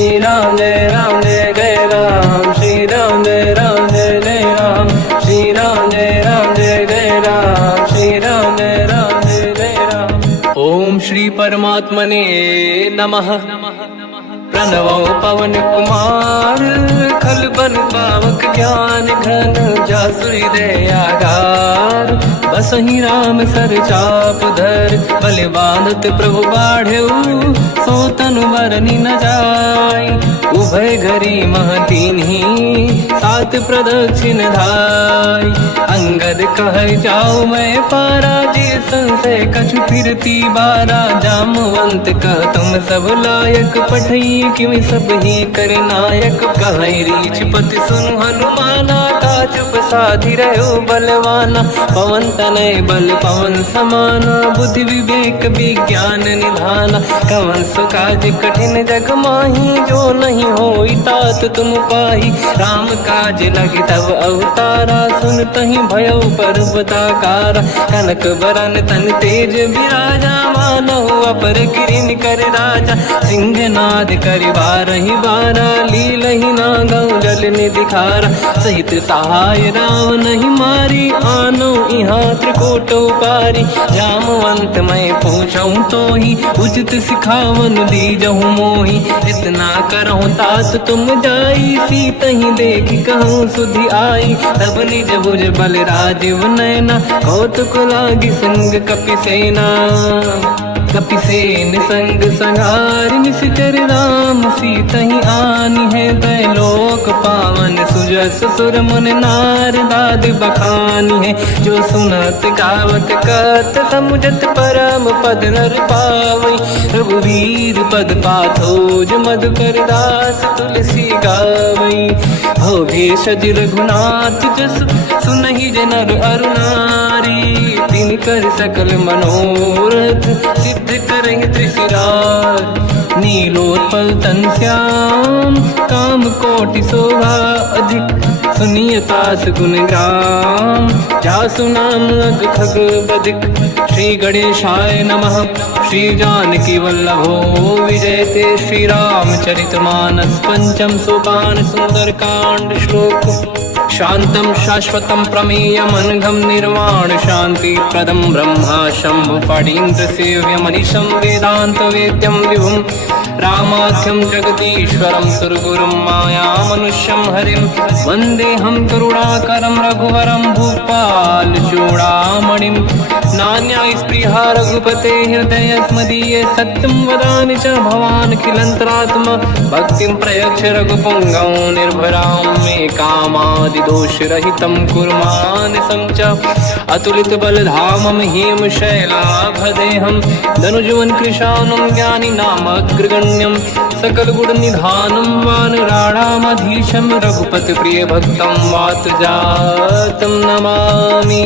श्री राम जय जय राम, श्री राम जय जय राम, श्री राम जय जय राम, श्री राम जय जय राम। ओम श्री परमात्मने नमः। प्रणवो पवन कुमार, खल बन पावक ज्ञान घन, जासुरी दयागार। बसहि राम सर चाप धर, बल बांधत प्रभु बाढ़ऊ, सो तनु बरनि न जाय। उभय घरी महतीन्ही, सात प्रदक्षिण धाय। अंगद कह जाओ मैं पारा, जी संशय कछु फिरती बारा। जामवंत कह तुम सब लायक, पठई किमि सब ही कर नायक। कहै रीछ पति सुनु हनुमाना, काचुप साधि रहो बलवाना। पवन तनय बल पवन समाना, बुद्धि विवेक विज्ञान निधाना। कवन सो काज कठिन जग माही, जो नहीं होई तात तुम पाही। राम काज लगे तब अवतारा, सुन तहि भयो पर्वताकारा। कनक बरन तन तेज विराजा, मानहु अपर किरिन कर राजा। सिंहनाद करि बारहि बारा, लीलहि नागौ जल निधि खारा। सहित सहाय राम नहीं मारी, आनो इहाँ त्रिकोटौ पारी। जामवंत मैं पूछऊँ तोहि, उचित सिखावन दीजहु मोहि। इतना करहु तात तुम जाई, सीतहि देखि कहूँ सुधि आई। तब निज भुज बल राजीव नयना, कौतुक लागी संग कपिसेना। कपिसेन संग संहार, निशिचर राम सीतहि आनी है। दैलोक पावन सुजस सुर मुन नार, दाद बखानी है। जो सुनत गावत कहत, समुझत परम पद नर पावै। रघुवीर पद पाथोज, मधुकर दास तुलसी गावै। भोगेशज रघुनाथ जस, सुनहि जनर अरु नारी। तिन कर सकल मनोरथ, सिद्ध करहि त्रिशिरार। नीलोत्पल तन श्याम, काम कोटि शोभा अधिक। सुनियतास गुण ग्राम, जासु नाम अग खग बदिक। श्री गणेशाय नमः। श्री जानकी वल्लभो विजयते, श्री रामचरित मानस। पंचम सोपान सुंदर कांड श्लोक। शांतं शाश्वतं प्रमेयमनघं, निर्वाण शांति प्रदं ब्रह्मा शंभु फणीन्द्र सेव्यमनिशं। वेदांत वेद्यं विभुं रामाख्यं जगदीश्वरं, सुरगुरुं मायामनुष्यं हरिं। वन्देऽहं करुणाकरं रघुवरं, भूपाल चूडामणिं। नान्यास्पृहा रघुपते हृदयस्मदीये, सत्यं वदामि च भवान् खिलन्तरात्मा। भक्तिं प्रयच्छ रघुपुङ्गं, निर्भरां मे कामादिदोषरहितं कुर्मानसं च। अतुलित बलधामं हेम शैलाभदेहं, धनुजवन कृशानं ज्ञानी नामग्रगण्यं। सकल गुण निधानं वानराणामधीशं, रघुपति प्रिय भक्तं वातजातं नमामि।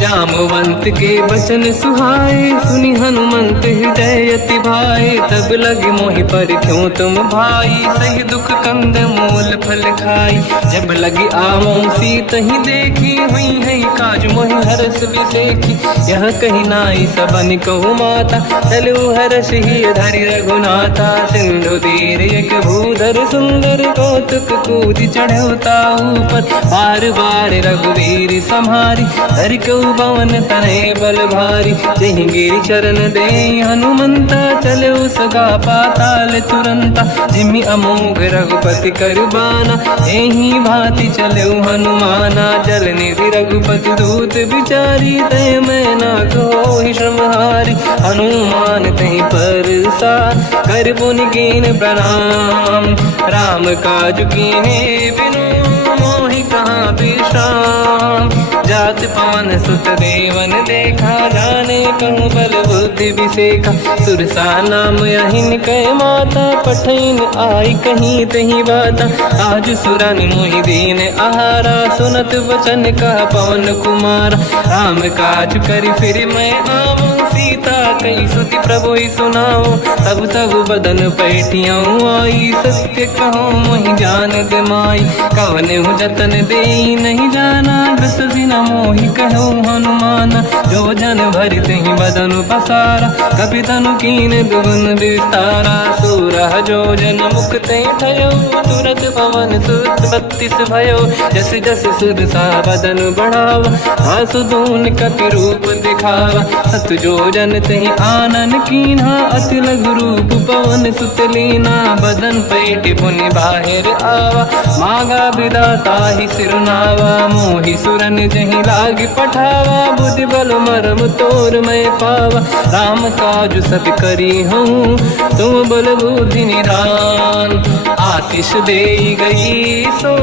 जामवंत के बचन सुहाए, सुनि हनुमंत हृदय अति भाए। तब लगे मोहि पर क्यों तुम भाई, सही दुख कंद मूल फल खाई। जब लगी आवों सीतहि देखी, हुई है काज मोहि हरस बिसेखी। यह कही नाई सबन कहु माता, चलु हरष ही धरि रघुनाथा। सिंधु तीर एक भूधर सुंदर, कौतुक कूदि चढ़ऊ ताऊ पर। बार बार रघुवीर सम्हारी, धरि कहु पवन तनय बल भारी। जहि गिरि चरण दे हनुमंता, चलो सगा पाताल तुरंता। जिमि अमोघ रघुपति कर बाना, एहि भांति चलो हनुमाना। जल निधि रघुपति दूत बिचारी, तय मैं ना कोहि श्रमहारी। हनुमान तहि परसा, कर पुनि कीन प्रणाम। राम काज कीन्हे बिनु, मोहि कहाँ विश्राम। जात पवन सुत देवन देखा, जाने कहूँ बल बुद्धि विसेखा। सुरसा नाम यहिन कै माता, पठैन आई कहीं तही बाता। आज सुरन मोहि दीन आहारा, सुनत वचन कह पवन कुमार। राम काज करि फिर मैं आवूं, सीता कई सुति प्रभु ही सुनाओ। तब तब बदन पैठियाँ आई सत्य कहो मोहि जान दे माई। कवन हूँ जतन दे नहीं जाना ग्रसि न मोहि कहो हनुमान। जो जन भरित ही बदन पसारा कपि तनु कीन दुगुन विस्तारा। सूरह जो जन मुक्ते भयो तुरत पवन सुत 32 भयो। जस जस सुर सा बदन बढ़ावा आसु दून कपि रूप दिखावा। सत जो जन तहि आनन कीन्हा अति लघु रूप पवन सुत लीना। बदन पैठ पुनि बाहिर आवा मागा विदाता ही सिरनावा। मोहि सुरन जहि लाग पठावा बुद्धि बल मरम तोर मैं पावा। राम काज सब करी हूँ तुम बल बुद्धि निधान। आशीष दे गई सो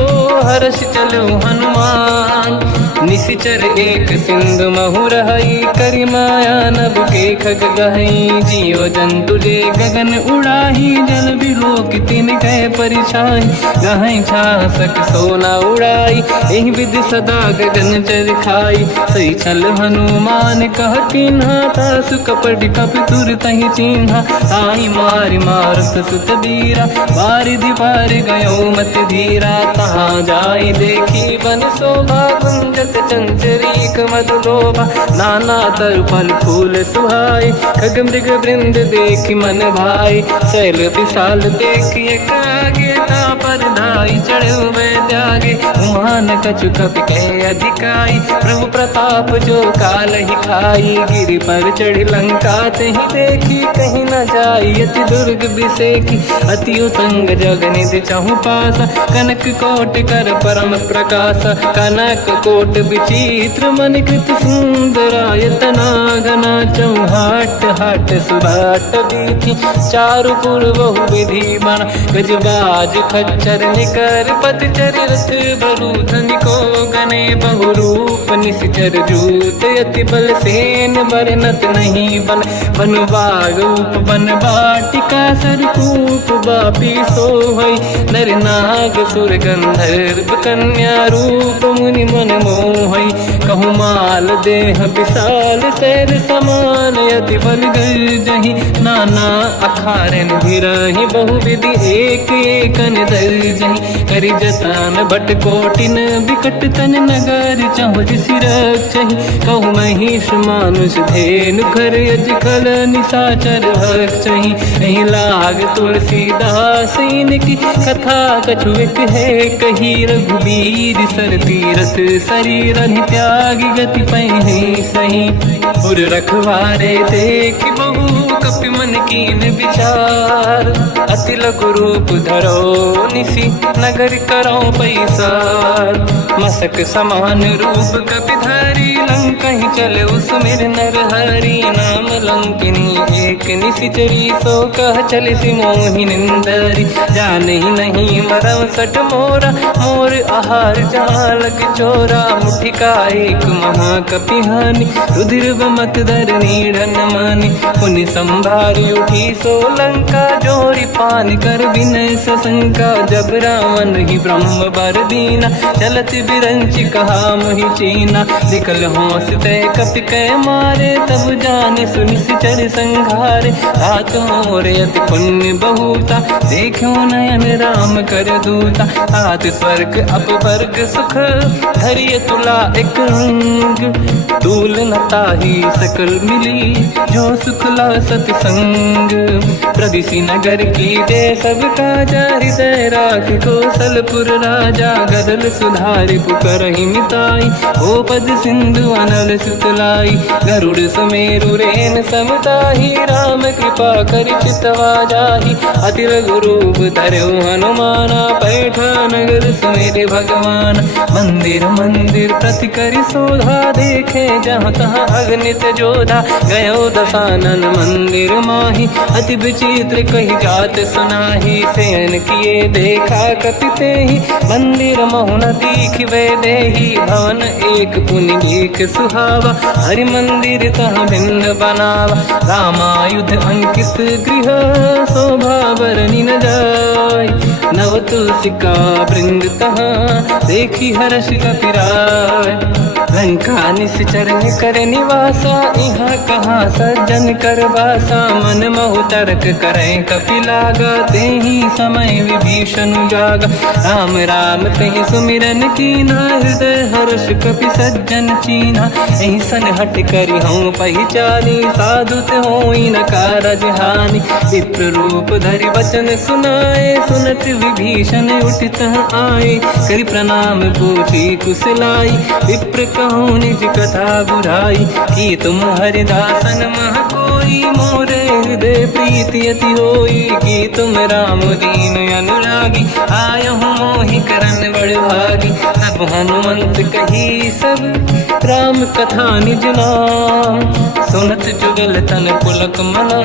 हर्ष चलो हनुमान। निशिचर एक सिंधु महु रहई करि माया नभ के खग गहई। जीव जंतु जे गगन उड़ाही जल बिलोक तिन कह परिछाई। गहई छासक सोना उड़ाई एहि विधि सदा गगन चर खाई। सही छल हनुमान कह किन्हा तासु कपट कप तुर तहि चिन्हा। आई मारि मारत सुत बीरा बारिधि पार गयो मत धीरा। तहाँ जाई देखी बन शोभा गुंजत चंचरीक मधुलोभा। नाना तरु फल फूल सुहाई खग मृग वृंद देख मन भाई। शैल विशाल देखिए कागे पर धाई चढ़ो मैं त्यागे। उमान कछु कपि कह अधिकाई प्रभु प्रताप जो काल ही खाई। गिरि पर चढ़ लंका तहि देखी कहीं न जाई अति दुर्ग बिसेकी। अति उतंग जग निधि चहु पासा कनक कोट कर परम प्रकाश। कनक कोट विचित्र मणिकृत सुंदरायतना घना। चौहाट हाट सुभाट बीथी चारु पुर बहु विधि बना। गजबाज खच्चर निकर पतचर रथ बरु धनिको गने। बहु रूप निशिचर जूत अति बल सेन बरनत नहीं बल। बन बाग उप बन बाटिका सरकूप बापी सोहई। नर नाग सुर गंधर्व कन्या रूप मुनि मन मोहई। कहु माल देह विशाल शैल समान अति बल गर्जहि। नाना अखारन भिरहि बहु विधि एक एकन दर्जहि। करि जतन भट कोटिन विकट तन नगर चहु जिसि रक्षहि। कहु महिष मानुष धेनु खर यज खल निशाचर भक्षहि। एहि लाग तुलसीदास इनकी कथा कछु एक है कही। रघुबीर सर तीरथ शरीर त्यागी गति पहि सही। पुर रखवारे देख बहु कपि मन कीन विचार। अति लघु रूप धरो निसी नगर करो पैसार। मसक समान रूप कपि धरी लंका ही चले उसमेर नर हरि। नाम लंकिनी एक निशिचरी सो कह चले सि मोहि निंदरी। जान ही नहीं मरम सट मोरा मोर आहार जालक चोरा। मुठिका एक महाकपि हानि रुधिर बमत धर नीढ़न मानि। पुनि संभारी उठी सो लंका जोरी पान कर विनय सशंका। जब रावण ही ब्रह्म बर दीना चलत बिरंचि कहा मोहि चीना। निकल होश तय कपि कै मारे तब जाने सुनिशिचर संघारे। रात मोर अति पुण्य बहुता देखो नयन राम कर दूता। तात स्वर्ग अपवर्ग सुख धरिय तुला एक अंग। तूल न ताहि सकल मिली जो सुख ला सतसंग। प्रदिशि नगर की जय सब काजा हृदय राख कौशलपुर राजा। गदल सुधारि पुकारहि मिताई ओ पद सिंधु अनल सुतलाई। गरुड़ सुमेरु रेन समताहि राम कृपा करि चितवा जाहि। अति लघु रूप धरौ हनुमाना पैठा नगर सुमेरे भगवान। मंदिर मंदिर प्रति करि शोधा देखे जहाँ तहाँ अगणित जोधा। गयो दशानन मंदिर माहि अति विचित्र कही जात सुनाहि। शयन किए देखा कपि तेहि मंदिर महु न दीखिबे देहि। भवन एक पुनि एक सुहावा हरि मंदिर तह भिन्न बनावा। रामायुध अंकित गृह शोभा बरनि न जाय। नव तुलसी का वृंद तहाँ देखी हर्ष कपिराय। लंका निश्चर कर निवासा यहाँ कहाँ सज्जन कर वासा। मन महु तर्क करें कपिलागा तेहि समय विभीषण जागा। राम राम तेहि सुमिरन कीना हृदय हर्ष कपि सज्जन चीना। ऐसन हट करि हूँ पहिचानी साधुत होई न कारज हानि। विप्र रूप धरि वचन सुनाए सुनत विभीषण उठित आए। करि प्रणाम पूछी कुशलाई विप्र कहूँ निज कथा बुराई। कि तुम हरिदासन मह कोई मोरे हृदय प्रीति अति होई। कि तुम राम दीन अनुरागी आय हूँ मोहि करन बड़ भागी। तब हनुमंत कही सब राम कथा निज नाम। सुनत जुगल तन पुलक मना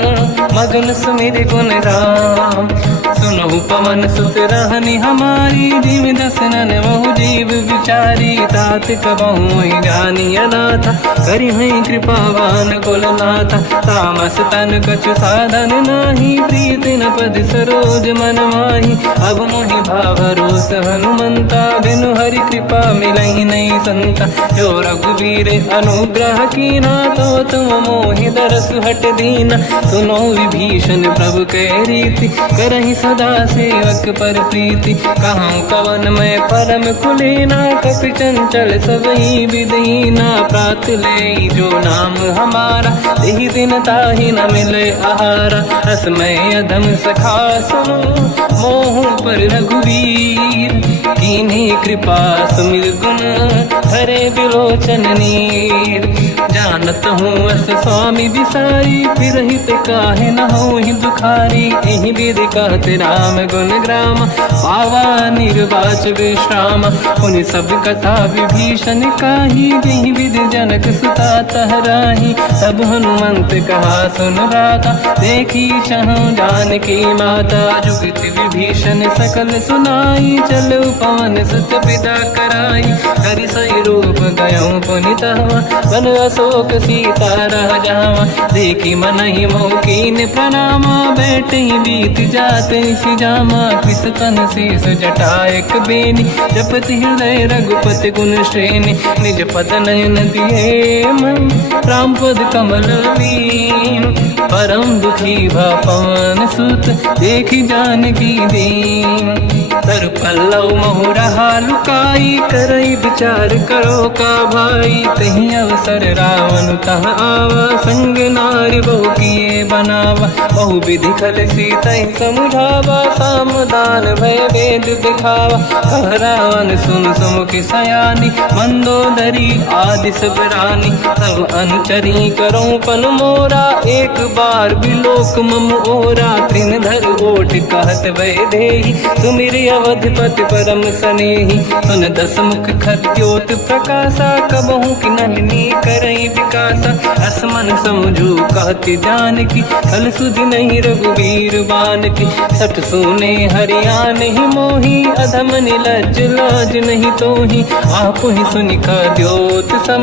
मगन सुमिर गुण राम। सुनहु पवन सुत रहनी हमारी जीव दसनन बहु जीव विचारी। तात कबहु जानी अनाथा करि हैं कृपावान कुलनाथा। तामस तन कछु साधन नाही प्रीति न पद सरोज मन माही। अब मोहि भावरोस हनुमंता बिनु हरि कृपा मिलहि नहीं संता। जो रघुवीर अनुग्रह कीना तो तुम मोहि दरस हट दीना। सुनो विभीषण प्रभु के रीति करहि सदा सेवक पर प्रीति। कहाँ कवन में परम कुलीना कपि चंचल सबही विदहीना। प्रात ले जो नाम हमारा यही दिन ताहि न मिले आहारा। रसमय अधम सखा सुनो मोह पर रघुवीर। कीन्ही कृपा सुमिर गुण हरे बिलोचन नीर। जानत हूँ अस स्वामी बिसारी फिर हित काहे न हो ही दुखारी। यही विधि कहते राम गुण ग्राम पावा निर्वाच विश्राम। उन सब कथा विभीषण काही यही विधि जनक सुता तहराही। तब हनुमंत कहा सुन राता देखी चहु जानकी माता। जुगत विभीषण सकल सुनाई चल पवन सुत पिता कराई। हरि सही रूप गयऊँ पुनितवा वन अशोक सीता रह जावा। देखी मन ही मोकीन प्रणामा बैठ ही बीत जाते सिजामा। किस तन शेष जटायक बेनी जपति हृदय रघुपति गुण श्रेणी। निज पद नयन दिए मन राम पद कमल लीन। परम दुखी भा पवन सुत देखी जानकी दीन। तर पल्लव महु रहा लुकाई करई विचार करो का भाई। तही अवसर रावण तह आवा संग नारी बहु किए बनावा। बहु विधि खल सीता समुझावा सामदान भय वेद दिखावा। कह रावण सुन सुमुखी सयानी मंदोदरी आदि सब रानी। सब अनुचरी करो पन मोरा एक बार बिलोक मम ओरा। तृण धर ओठ कहत भय देहि सुमिर अवधपति परम सनेहि। सुन दस मुख खद्योत प्रकाशा कबहू की नलिनी करई विकासा। असमन समझू कहती जानकी कल सुधि नहीं रघुवीर बान की। सठ सुने हरियाण ही मोही अधम निलज लाज नहीं तोही। आप ही सुनि द्योत सम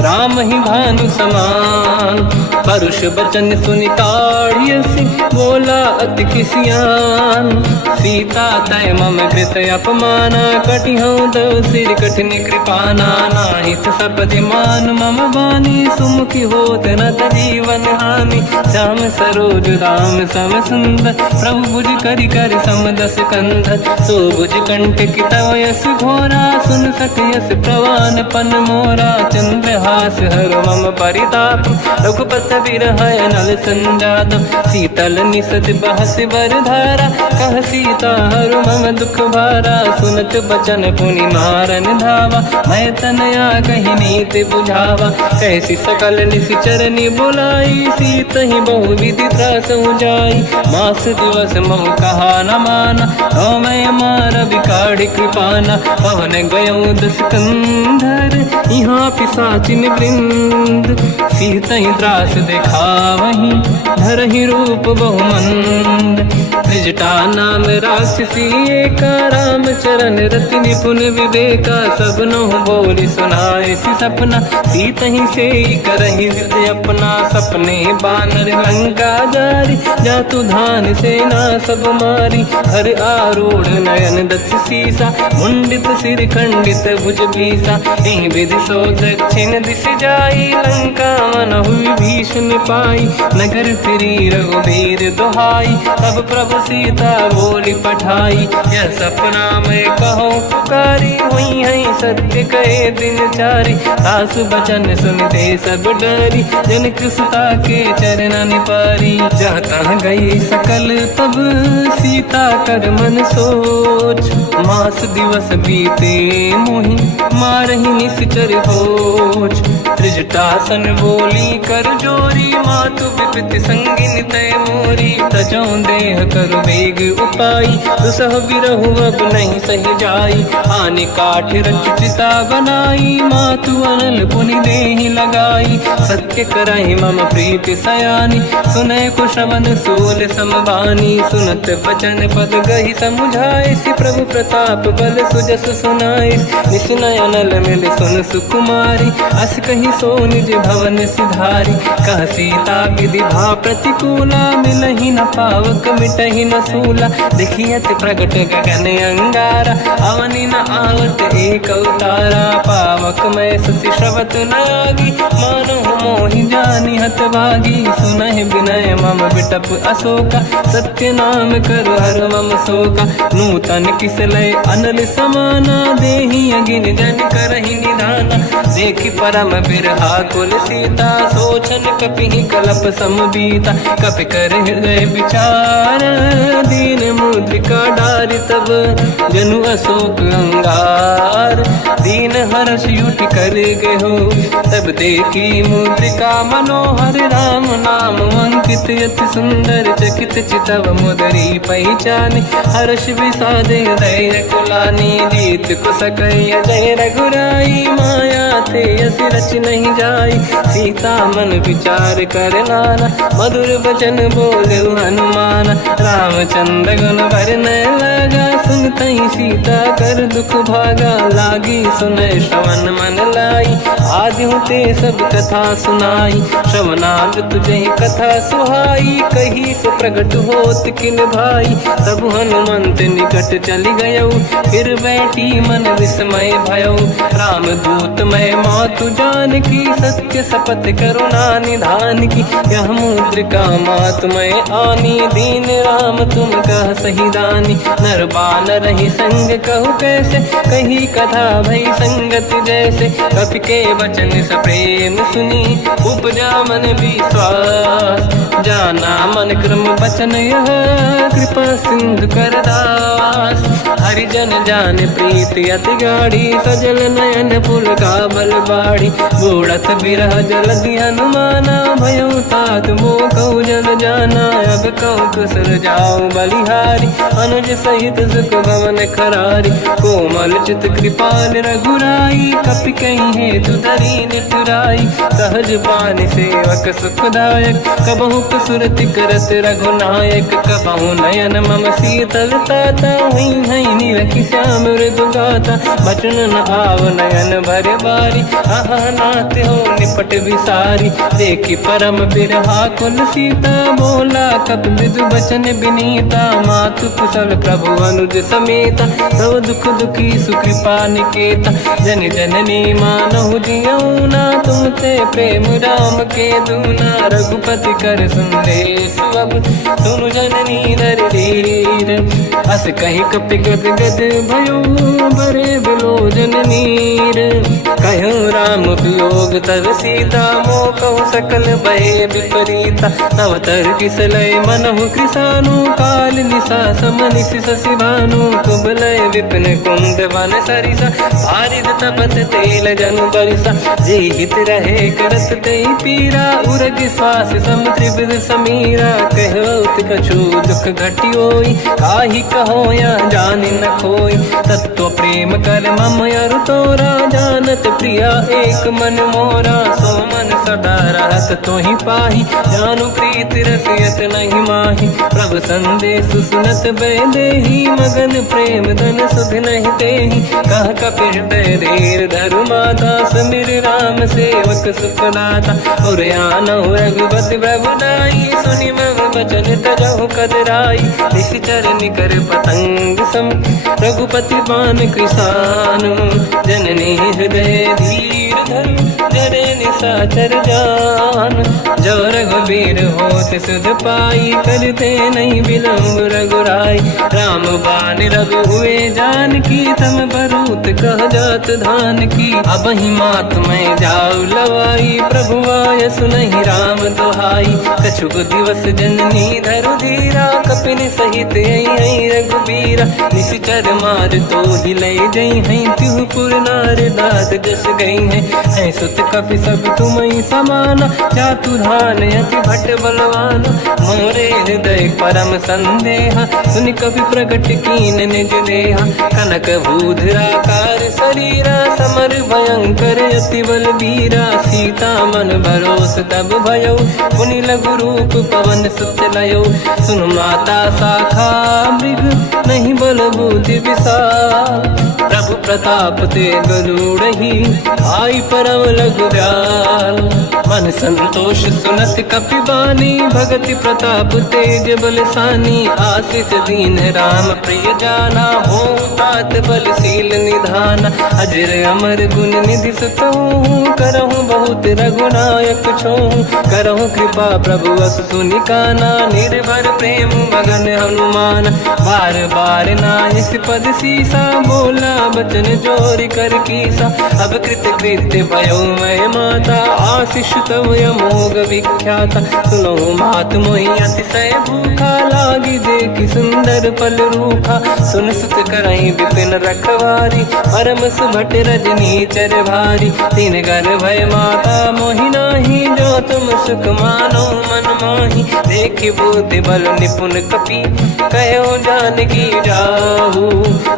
राम ही भानु समान। परुष बचन सुनि ताड़ियसि बोला अति किसियान। सीता तय मम कृत अपमाना कटि हूँ दो सिर कठिन कृपाना। नाहित सपदि मान मम बानी सुमुखी होत न जीवन हानि। श्याम सरोज राम सम सुंदर प्रभु भुज करि कर समदस कंधर। सो भुज कंठ की तव यस घोरा सुन सक प्रवान पन मोरा। चंद्रहास हर मम परिताप रघुपत बिरह नल संजात। शीतल निसत बहस बर धारा कह सीता हर मम दुख भारा। सुनत बचन पुनि मारन धावा मैं तनया कही नीति बुझावा। कैसी सकल निश्चरनी बुलाई सीत ही बहु विधि त्रास जाई। मास दिवस महु कहा न माना तो मैं मार बिकाढ़ कृपाना। पवन गयो दस कंधर यहाँ पिशाचिन वृंद। सीत ही त्रास देखा वहीं धर ही रूप बहुमंद। त्रिजटा नाम राक्षसी एका, राम चरण रति निपुण विवेका। सब नहुँ बोली सुनाए सी सपना, सीत ही से करहि हृदय अपना। सपने बानर लंका जारी, जातु धान सेना सब मारी। हर आरूढ़ नयन दस सीसा, मुंडित सिर खंडित भुज बीसा। एहि विधि सो दक्षिण दिश जाई, लंका मनहु विभीषण पाई। नगर फिरी रघुबीर दुहाई, तब प्रभु सीता बोली पठाई। यह सपना मैं कहूँ पुकारी, हुई है सत्य कहे दिन चारी। दास बचन सुनते सब डरी, जनक सुता के चरण पारी। जहाँ तहाँ गई सकल तब सीता कर मन सोच। मास दिवस बीते मोहि मारहि निश्चर होच। त्रिजटासन बोली कर जोरी, मातु विपित संगिन तय मोरी। तजौ देह कर वेग उपाई, दुसह बिरहु अब नहीं सही जाई। आने काठ रचिता बनाई, मातु अनल पुनि देहि लगाई। सत्य करहि मम प्रीति सयानी, सुनय को श्रवण सूल समबानी। सुनत बचन पद गहि समुझाए, सि प्रभु प्रताप बल सुजस सुनाई। निसुनय अनल मिल सुन सुकुमारी, अस कहि सो निज भवन सिधारी। कह सीता विधि भा प्रतिकूला, मिलहि न पावक मिटहि न सूला। देखियत प्रगट गगन अंगारा, अवनि न आवत एक अवतारा। पावक मैं ससि श्रवत न आगी, मानहु मोहि जानि हतभागी। सुनहि विनय मम बिटप अशोका, सत्य नाम करु हर मम शोका। नूतन किसलय अनल समाना, देहि अगिन जन करहि निधाना। देखि परम बिरहा कुल सीता, सोचन कपिहि कलप समबीता। कपि कर हृदय विचार, दीन मुद्रिका डारि तब जनु अशोक अंगार। दीन हर्ष युति कर गेहु, तब देखी मुद्रिका मनोहर। राम नाम अंकित अति सुंदर, चकित चितव मुदरी पहचाने। हर्ष विषाद हृदय कुलानी, जीत को सकय जय रघुराई। माया थे असि रच नहीं जाई, सीता मन विचार कर नाना। मधुर बचन बोले हनुमान, रामचंद्र गुण वर्णय लगा। सुनतहि सीता कर दुख भागा, लागी सुनय श्रवण मन लाई। आदि होते सब कथा सुनाई, श्रवणामृत जय कथा सुहाई। कही सो प्रगट होत किन भाई, तब हनुमंत निकट चली गयौ। फिर बैठी मन विस्मय भयौ, राम दूत मैं मातु जान की। सत्य शपथ करुणा निधान की, यह मुद्रिका मातु मैं आनी। दीन राम तुम कह सही दानी, नर बानर ही संग कहु कैसे। कही कथा भई संगत जैसे, कपि के वचन सप्रेम सुनी। उपजा मन विश्वास, जाना मन क्रम वचन यह। कृपा सिंधु कर दास, हरिजन जान प्रीति अति गाढ़ी। सजल नयन फुल का बल बाढ़ी, बूढ़त बिरह जलधि हनुमाना। भयउ तात मोह कहु जल जाना, अब कहु कुशल जाओ बलिहारी। अनुज सहित सुख भवन खरारी, कोमल चित कृपाल रघुराई। कपि कहीं हेतु धरी निठुराई, सहज बानि सेवक सुखदायक। कबहु सुरति करत रघुनायक, कबहु नयन मम शीतल ताता। हुई है निरखि श्याम मृदु गाता, बचन न आव नयन भर बारी। आहा नाथ हो निपट विसारी, देखी परम बिरहा कुल सीता। बोला कप मृदु बचन बिनीता, मातु कुशल प्रभु अनुज समेता। सब दुख दुखी सुकृपा निकेता, जन जननी मानहु जियौना। तुम ते प्रेम राम के दूना, रघुपति कर संदेश अब सुनु जननी नर धीर। अस कहीं कपि गद गद भयो, बरे बिलोचन नीर। कहूँ राम वियोग तब सीता, मोह कहु सकल भय विपरीता। तव तर किसलय मनहु कृसानु, काल निशा समनिशि शशि भानु। कुबलय विपिन कुंद वन सरिसा पारिद तपत तेल जनु बरिसा जे हित रहे करत ते पीरा उरग श्वास सम त्रिविध समीरा कहत कछु दुख घटियोई काहि कहो या जानि न खोई तत्व प्रेम कर मम अरु तोरा जानत प्रिया एक मन मोरा सो मन सदा रहत तोहि पाहि जानु प्रीत रसियत नहीं माहि प्रभु संदेश सुनत बैदेही मगन प्रेम धन सुध नहीं तेहि कह कपिल हृदय धीर धरु माता समिर राम सेवक सुखदाता और आनो रघुपति प्रभुदाई सुनि मम बचन तजहु कदराई निश्चर निकर पतंग सम रघुपति पान कृसानु जननी हृदय धीर धरु जरे निशाचर जान जो रघुबीर होत सुध पाई करते नहीं विलम्ब रघुराई राम बान रघु हुए जान की तम बरूत कह जात धान की अब ही मात में जाऊ लवाई प्रभु आय सुनहि राम दोहाई कछुक दिवस जननी धरु धीरा कपिन सहित आई रघुबीरा निश्चर मार तो हिलै जई हैं तिहुपुर नार दात जस गई है सुत कपि सब तुमहि समाना जातु धान अति भट बलवाना मोरे हृदय परम संदेहा सुनि कपि प्रगट कीन निज देहा कनक भूधराकार शरीरा समर भयंकर अति बलबीरा सीता मन भरोस तब भयो पुनि लघु रूप पवन सुत लयो सुन माता शाखा मृग नहीं बल बुद्धि विशाल प्रभु प्रताप ते गरुड़हि आई परम लघु दयाल मन संतोष सुनत कपिबानी भगति प्रताप तेज बलसानी आशीष दीन राम प्रिय जाना हो तात बलशील निधान अजर अमर गुण निधि सुतहु करहु बहुत रघुनायक छोहु करहु कृपा प्रभु अस सुनि काना निर्भर प्रेम मगन हनुमान बार बार नायस पद सीसा बोला बचन जोरी कर कीसा अब कृत कृत्य भयो मैं माता आशीष तव अमोघ विख्याता सुनो मात मोहि अतिशय भूखा लागी देखी सुंदर पल रूखा सुन सुत करई विपिन रखवारी परम सुभट रजनी चर भारी तीन घर भय माता मोहि नाही जो तुम सुख मानो मन माही देखी बुद्धि बल निपुण कपि कहो जानकी जाहू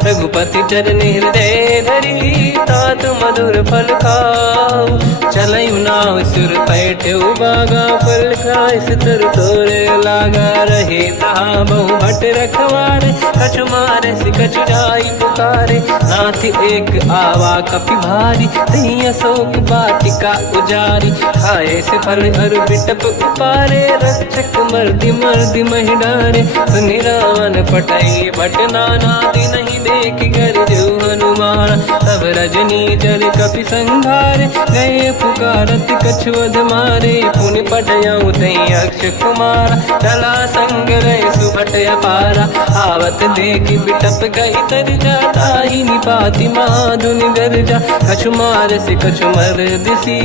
रघुपति चरण हृदय धरी तात मधुर फल खाऊ चलयु नाव सुर पैठ बागा फल खाय सितर तोरे लागा रहे तहा बहु भट रखवारे कछु मारे सि कछु जाई पुकारे नाथ एक आवा कपि भारी तही अशोक वाटिका उजारी खाए से फल अरु बिटप उपारे रक्षक मर्दि मर्दि महि डारे सुनि रावण पटई भट नाना नहीं देख कर जो हनुमान तब रजनी चल कपि संघारे गए पुकारत कछुअध मारे पुनि पटयऊ तई अक्ष कुमार चला संग रहे सुभट अपारा आवत देखी बिटप गई तर जाता ही निपाति माधुनि गर्जा कछु मार से कछु मर दिसी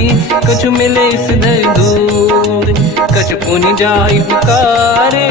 कछु मिले इस धर दूर कछु पुनि जाई पुकारे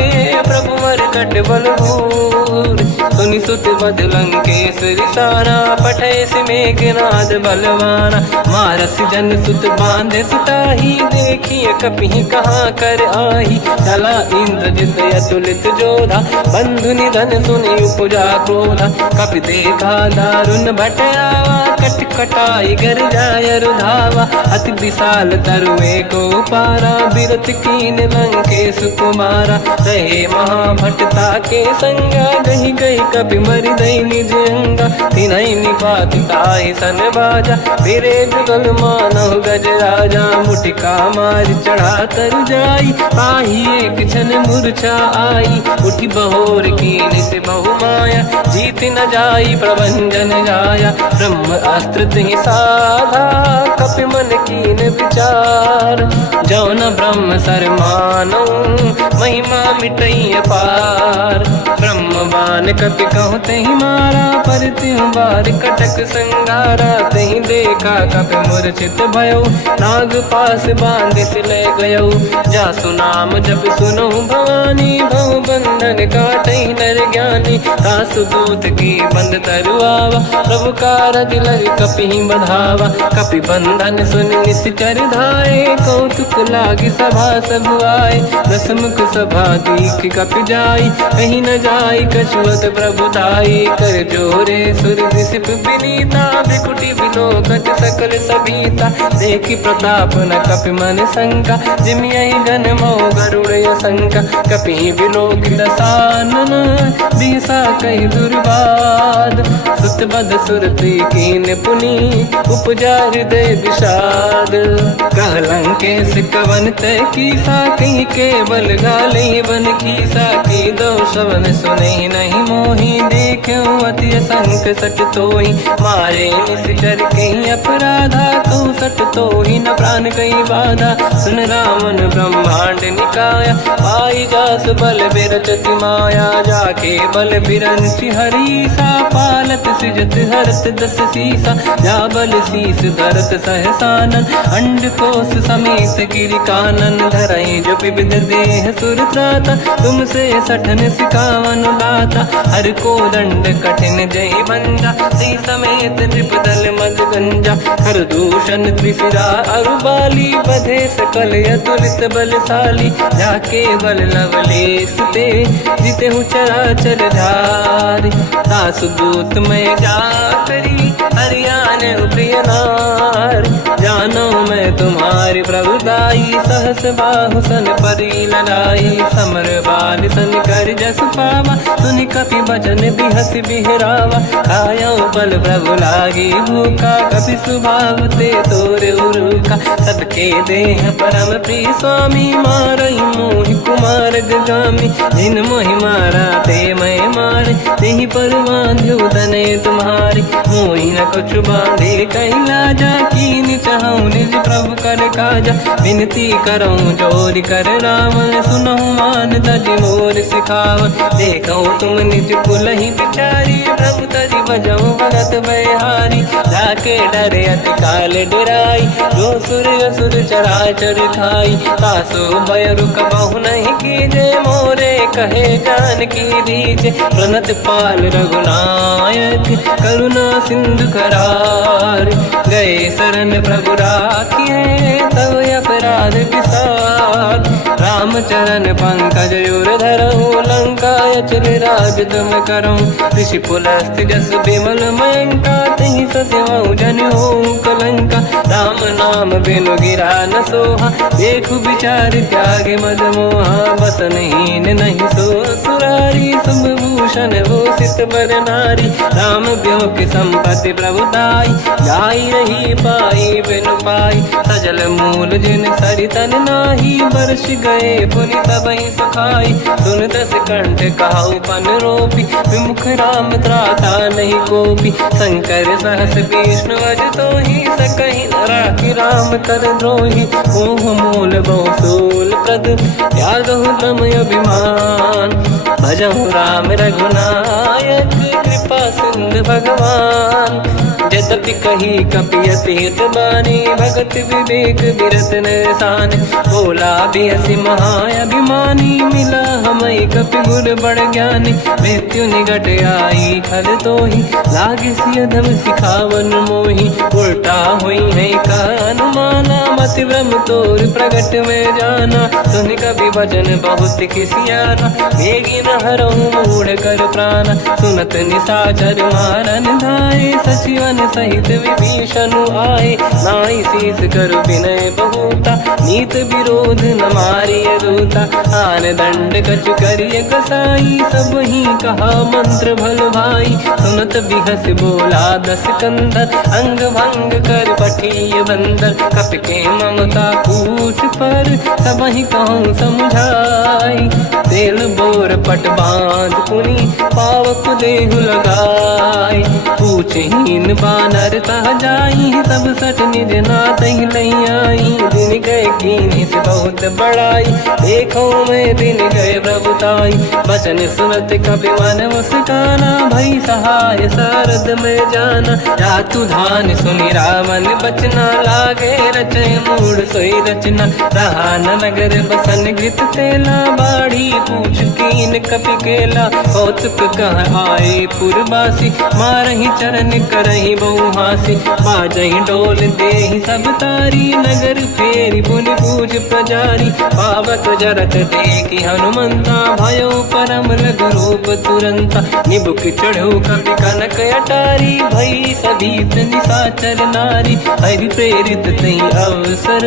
प्रभु मर कट बल भूर सुनि सुत बद लंकेश रिसाना पठे से मेघनाद बलवाना मारस जन सुत बांधे सुताही देखिए कपि कहाँ कर आही चला इंद्रजित अतुलित जोधा बंधु निधन सुनि उपजा क्रोधा कपि देखा दारुण भट आवा कट कटाई गर जाय रुधावा अति विशाल तरुए को पारा बिरत कीन लंकेश कुमारा रहे महाभटता के संगा गही गई कपि मरि दई निज अंगा तिनहि निपाति ताहि सन बाजा फिरे जुगल मानव गज राजा मुटिका मार चढ़ा तर जाई पाही एक क्षण मूर्छा आई उठी बहोर कीन से बहु माया जीत न जाई प्रभंजन जाया ब्रह्म अस्त्र तिहि साधा कपि मन कीन विचार जो न ब्रह्म सर मानो महिमा मिटई अपार ब्रह्मवान कपि कहु तहि मारा पर त्यों बार कटक संगारा तहि देखा कपि मूर्छित भयो नाग पास बांध सिले गयो जासु नाम जप सुनो भवानी भव बंधन काटई नर ज्ञान बने, दास दूत की बंद तरुआवा, प्रभु कारज लग कपि बधावा। कपि बंधन सुन निश्चर धाये, कौतुक लागी सभा सब आए। दसमुख सभा दीख कपि जाई, कहीं न जाई कछुअत प्रभु दाई। कर जोरे सुर दिसिप विनीता, बिकुटी बिलोकत सकल सबीता। देखी प्रताप न कपि मन शंका, जिमियहि गन मोह गरुड़ शंका। कपि बिलोक दसानन, बिहसा कहि दुर्वाद। सुत बद सुरति कीन पुनि, उपजा हृदय विषाद। कहलंकेश कवन तय कीसा, कहीं केवल गाले बन कीसा। की दो शवन सुने नहीं मोही, देखूं अति संक सट तोही। मारे निश्चर कहीं अपराधा, तू सट तोही न प्राण कहीं बाधा। सुन रामन ब्रह्मांड निकाया, पाई जास बल बिरचति माया। जाके बल बिरंचि हरीसा, पालत सृजत हरत दस सीसा। जा बल शीस धरत सहसानन, अंड कोश समेत गिरि कानन। धरई जो विविध देह सुर त्राता, तुमसे सठन सिकावन लाता। हर को दंड कठिन जय बंजा, सी समेत नृपदल मद गंजा। हर दूषण त्रिशिरा अरुबाली, बधे सकल अतुलित बलशाली। जाके बल लवलेश ते, जिते हूँ चराचर धारी। दास दूत में जा करी, हरियाण प्रिय नार। जानो मैं तुम्हारी प्रभुताई, सहस बाहु सन परी लड़ाई। समर बाल सन कर जस पावा, सुनि कपि बचन बिहस बिहरावा। खायो बल प्रभु लागी भूखा, कपि स्वभाव ते तोरे उरुका। सबके देह परम प्रिय स्वामी, मारई मोहि कुमार गगामी। जिन मोहि मारा ते मैं मारे, तेहि पर बांध्यो तने तुम्हारी। मोहि न कुछ बांधे कहीं लाजा, कीन चाहूं निज प्रभु कर काजा। विनती करऊं जोर कर रावण, सुनहु मान तज मोर सिखावन। देखो तुम निज कुल ही बिचारी, प्रभु तज बजऊं भगत बहारी। जाके डरे अति काल डराई, जो सुर असुर चराचर खाई। तासो भय रुक बहु नहीं कीजे, मोरे कहे जान की दीजे। प्रणत पाल रघुनायक, करुणा सिंधु करार। गए शरण प्रभु राखिए, तब अपराध विसार। रामचरण पंकज उर धरऊं, लंका अचल राज तुम करऊं। ऋषि पुलस्त जस विमल मयंका, तहि सत्यवं जन होऊं कलंका। राम नाम बिनु गिरा न सोहा, देखु विचार त्यागे मद मोहा। बसनहीन नहीं सो सुरारी, शुभ भूषण भूषित बर नारी। राम ब्यों की संपत्ति प्रभुताई, जाई रही पाई बिनु पाई। सजल मूल जिन सरितन नाही, बरस गए पुनि तबहि सुखाई। सुन दस कंठ कहाऊ पन रोपी, विमुख राम त्राता नहीं कोपी। शंकर सहस विष्णु अज तोहि, सकहि न राखि राम कर द्रोही। मोह मूल बहु सूल प्रद, त्यागहु तम अभिमान। भजहु राम रघुनायक, कृपा सिंधु भगवान। यद्यपि कही कपि अति हित बानी, भगत विवेक विरत निरसान। बोला बिहसि महाअभिमानी, मिला हमई कपि गुर बड़ ज्ञानी। मृत्यु निकट आई खल तोहि, लागे सिय धम सिखावन मोहि। उल्टा हुई है का अनुमाना, मति ब्रह्म तोर प्रगट में जाना। सुन कपि भजन बहुत खिसियाना, मेरी न हरहु मूढ़ कर प्राण। सुनत निशाचर मारन धाये, सचिवन सहित विभीषण आए। नाई शीस कर विनय बहुता, नीत विरोध न मारिय दूता। आन दंड कछु करिय कसाई, सब ही कहा मंत्र भल भाई। सुनत बिहस बोला दस कंधर, अंग भंग कर पठिय बंदर। कपि के ममता पूछ पर, सब ही कहूँ समझाई। तेल बोर पट बांध पुनि, पावक देहु लगाई। पूछहीन बानर तह जाई, सब सट निज नाथ ही लई आई। दिन गए कीनी से बहुत बड़ाई, देखो मैं दिन गए प्रभुताई। बचन सुनत कपि मन मुस्काना, भई सहाय सरद में जाना। जातु धान सुनि रावण बचना, लागे रचय मूड सोई रचना। रहा न नगर बसन घृत तेला, बाढ़ी पूछ कीन कपि केला। कौतुक कह आए पुरवासी, मारहि चरण करहि बहु हासी। बाजहि ढोल देहि सब तारी, नगर फेरी पुनि पूज प्रजारी। पावक जरत देखि हनुमंता, भयो परम लघु रूप तुरंता। निबुक चढ़ो कपि कनक अटारी, भई सभीत निशाचर नारी। हरि प्रेरित तई अवसर,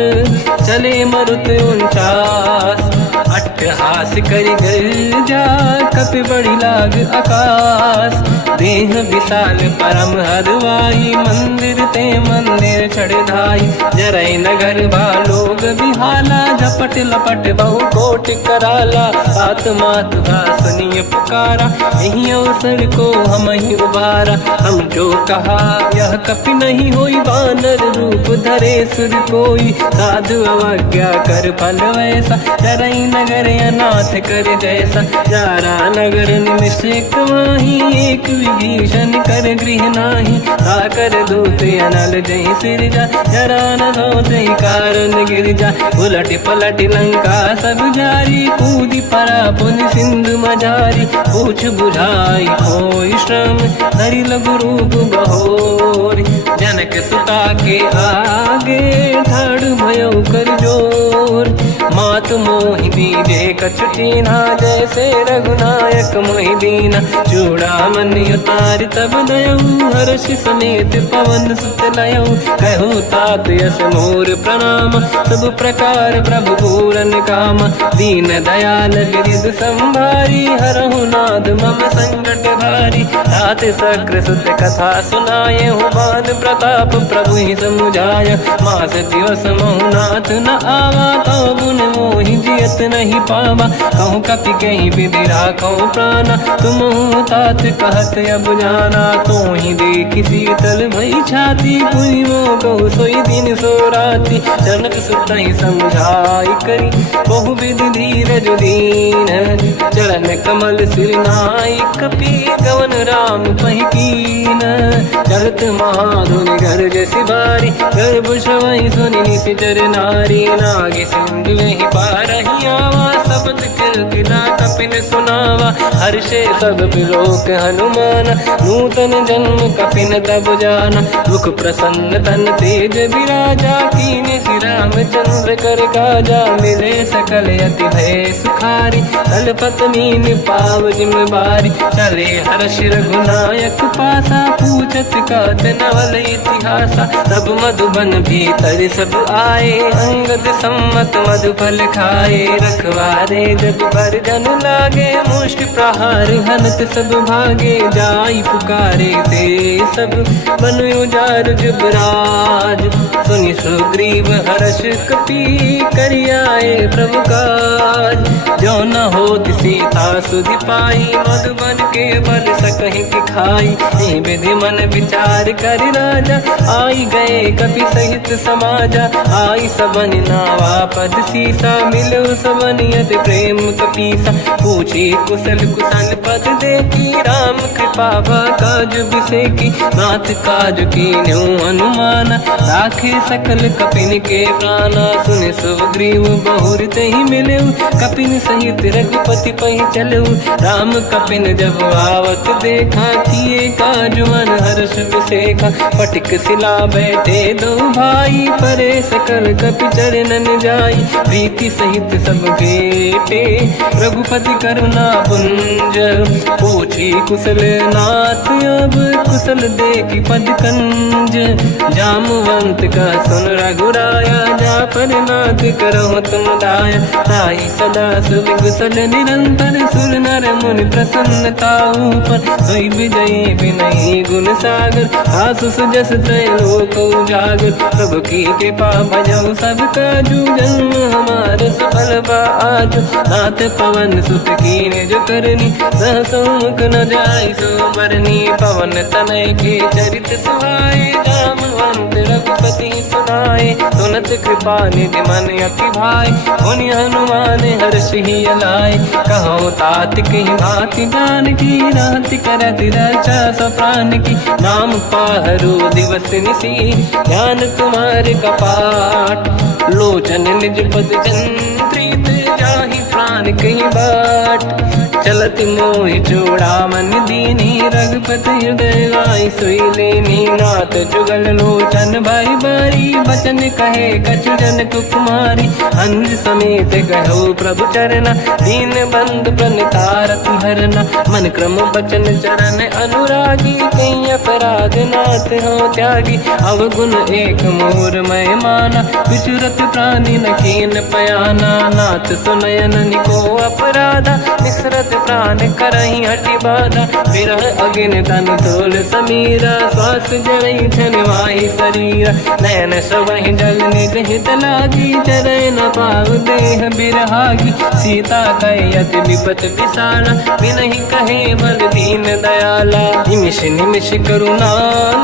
चले मरुत 49। अट्टहास करि गर्जा, कपि बड़ी लाग आकाश। देह विशाल परम हरवाई, मंदिर ते मंदिर चढ़ धाई। जरई नगर बालोग बिहाला, झपट लपट बहु कोट कराला। आत्मात सुनिय पुकारा, यही अवसर को हम ही उबारा। हम जो कहा यह कपि नहीं होई, बानर रूप धरे सुर कोई। साधु अवज्ञा कर फल वैसा, जरई नगर अनाथ कर जैसा। जारा नगर निमिषेक माही, एक विभीषण कर गृह नाही। ताकर दूत अनल जय सिरजा, जरा न सोते कारण गिर जा। उलट पलट लंका सब जारी, कूदी परा पुन सिंधु मजारी। पूछ बुझाई कोई श्रम, धरि लघु रूप बहोरी। जनक सुता के आगे, ठाड़ भयो कर जोर। मात मोहि दीजे कछु चीन्हा, जैसे रघुनायक मोहि दीना। चूड़ामणि उतारि तब दयऊ, हर्ष समेत पवन सुत लयऊ। कहु तात यस मोर प्रणाम, सब प्रकार प्रभु पूरन काम। दीन दयाल गिरिध संभारी, हरहु नाद मम संकट भारी। तात सक्र सुत कथा सुनाए, बान प्रताप प्रभु ही समुझाय। मास दिवस महु नाथ न आवा, तो गुण मोहि जियत नहीं पावा। कहूँ कपि कहीं विधि राखो प्राणा, तुम तात कहत अब जाना। तो ही देखि शीतल भई छाती, पुनि मोह कहु सोई दिन सो राति। जनक सुत ही समझाई करी, बहु विधि धीरज दीन। चरण कमल सिर नाई, कपि गवन राम पहि कीन। चलत महाधुनि गर्ज सिबारी, गर्भ श्रवहि सुनि निशिचर नारी। नागे सिंधु ही पारहि आवा, शब्द कीर्तिना कपिन सुनावा। हर्षे सब बिलोक हनुमाना, नूतन जन्म कपिन तब जाना। मुख प्रसन्न तन तेज विराजा, कीने श्री रामचंद्र कर काजा। मिले सकल यति भय सुखारी, तलपत मीन पाव जिम बारी। चले हर्ष रघुनायक पासा, पूछत कात नवल इतिहासा। तब मधुबन भीतर सब आए, अंगद सम्मत मधुफल खाए। रखवारे जब पर जन लागे, मुष्टि प्रहार हनत सब भागे। जाई पुकारे ते सब, बन उजार जुबराज। सुनि सुग्रीव हर्ष कपि, करियाए प्रभु काज। जो न होत सीता सुधि पाई, मधुबन के बल सकहि कि खाई। हे विधि मन विचार कर राजा, आई गए कपि सहित समाजा। आई सबन नावा पद सीसा, मिलो सबन यत प्रेम कपीसा। पूछी कुशल कुशल पद देखी, राम कृपा काज बिसेकी। नाथ काज कीन्यो हनुमाना, राखे सकल कपिन के प्राणा। सुन सुग्रीव बहुर तहि मिलऊ, कपिन सहित रघुपति पहि चलऊ। राम कपिन जब आवत देखा, किए काज मन हर्ष बिसेखा। पटिक सिला बैठे दो भाई, परे सकल कपि चरणन जाई। प्रीति सहित सब बेटे, रघुपति करुणा पुंज। पूछी कुशल नाथ अब, कुशल देखि पद कंज। जामवंत का सुन रघुराया, जा पर नाथ करहु तुम दाया। ताई सदा सुविकुशल निरंतर, सुर नर मुनि प्रसन्नता ऊपर। सोई विजयी विनयी गुण सागर, आसु सुजस त्रैलोक उजागर। प्रभु की कृपा भजऊ सब काजू, जन्म हमार सफल बा आज। नाथ पवन सुत कीन्ह जो करनी, सहसो मुख न जाय सो बरनी पवन तनय के चरित सुहाए जामवंत रघुपति सुनाए सुनत कृपा निधि मन अति भाई मुनि हनुमान हर्ष ही अलाय कहो तात कहीं भांति जान की राति करत रक्षा सप्रान की नाम पाहरो दिवस निसी ध्यान तुम्हारे कपाट लोचन निज पद जंत्रित जाहि प्राण कहीं बाट चलत मोहि चूड़ामन दीनी रघुपति हृदय लाई सोई लेनी नाथ जुगल लोचन भाई बारी बचन कहे कछु जन कुमारी अंज समेत कहो प्रभु चरना दीन बंद प्रणितारत हरना मन क्रम बचन चरण अनुरागी कहीं अपराध नाथ हो त्यागी अवगुण एक मोर मैं माना विचुरत प्राणी न कीन पयाना नाथ सुनयन निको अपराधा निसरत प्राण करही हटि बाधा विरह अगिन तन तोल समीरा श्वास जरई छन वाही शरीरा नयन सवहि जल निज हित लागी चरय न पाव देह बिरहागी सीता कहे अति विपत विसाला बिनहि कहे बल दीन दयाला निमिष निमिष करुणा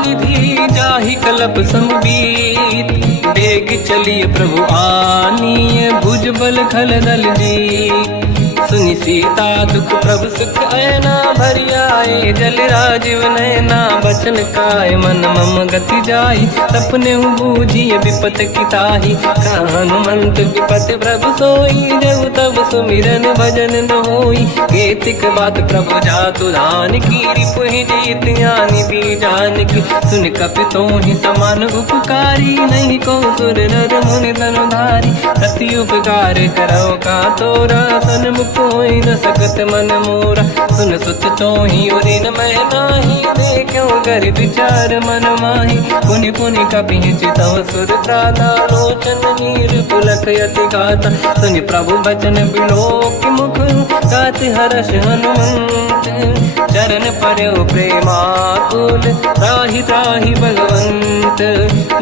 निधि जाहि कलप समबीत बेग चलिए प्रभु आनीय भुज बल खल दल जी सुनि सीता दुख प्रभु सुख ऐना भरि आए जल राजीव नैना बचन काय मन मम गति जाई सपने बूझिए विपत किताही हनुमंत विपत प्रभु सोई जब तब सुमिरन भजन न होई केतिक बात प्रभु जातु धान की रिपुहि जीत ज्ञानी भी जान की सुन कपितो ही समान उपकारी नहीं को सुर नर मुनि धनुधारी प्रति उपकार करो का तोरा सन्मुख कोई न सकत मन मोरा सुन सुत तो ही उरिन मैं नाही देखो कर विचार मन माही पुनि पुनि कपि चितव सुर त्राता लोचन नीर पुलक यति गाता सुनि प्रभु बचन बिलोक मुख गाति हर्ष हनुमंत चरण पर्यो प्रेमाकुल त्राहि त्राहि भगवंत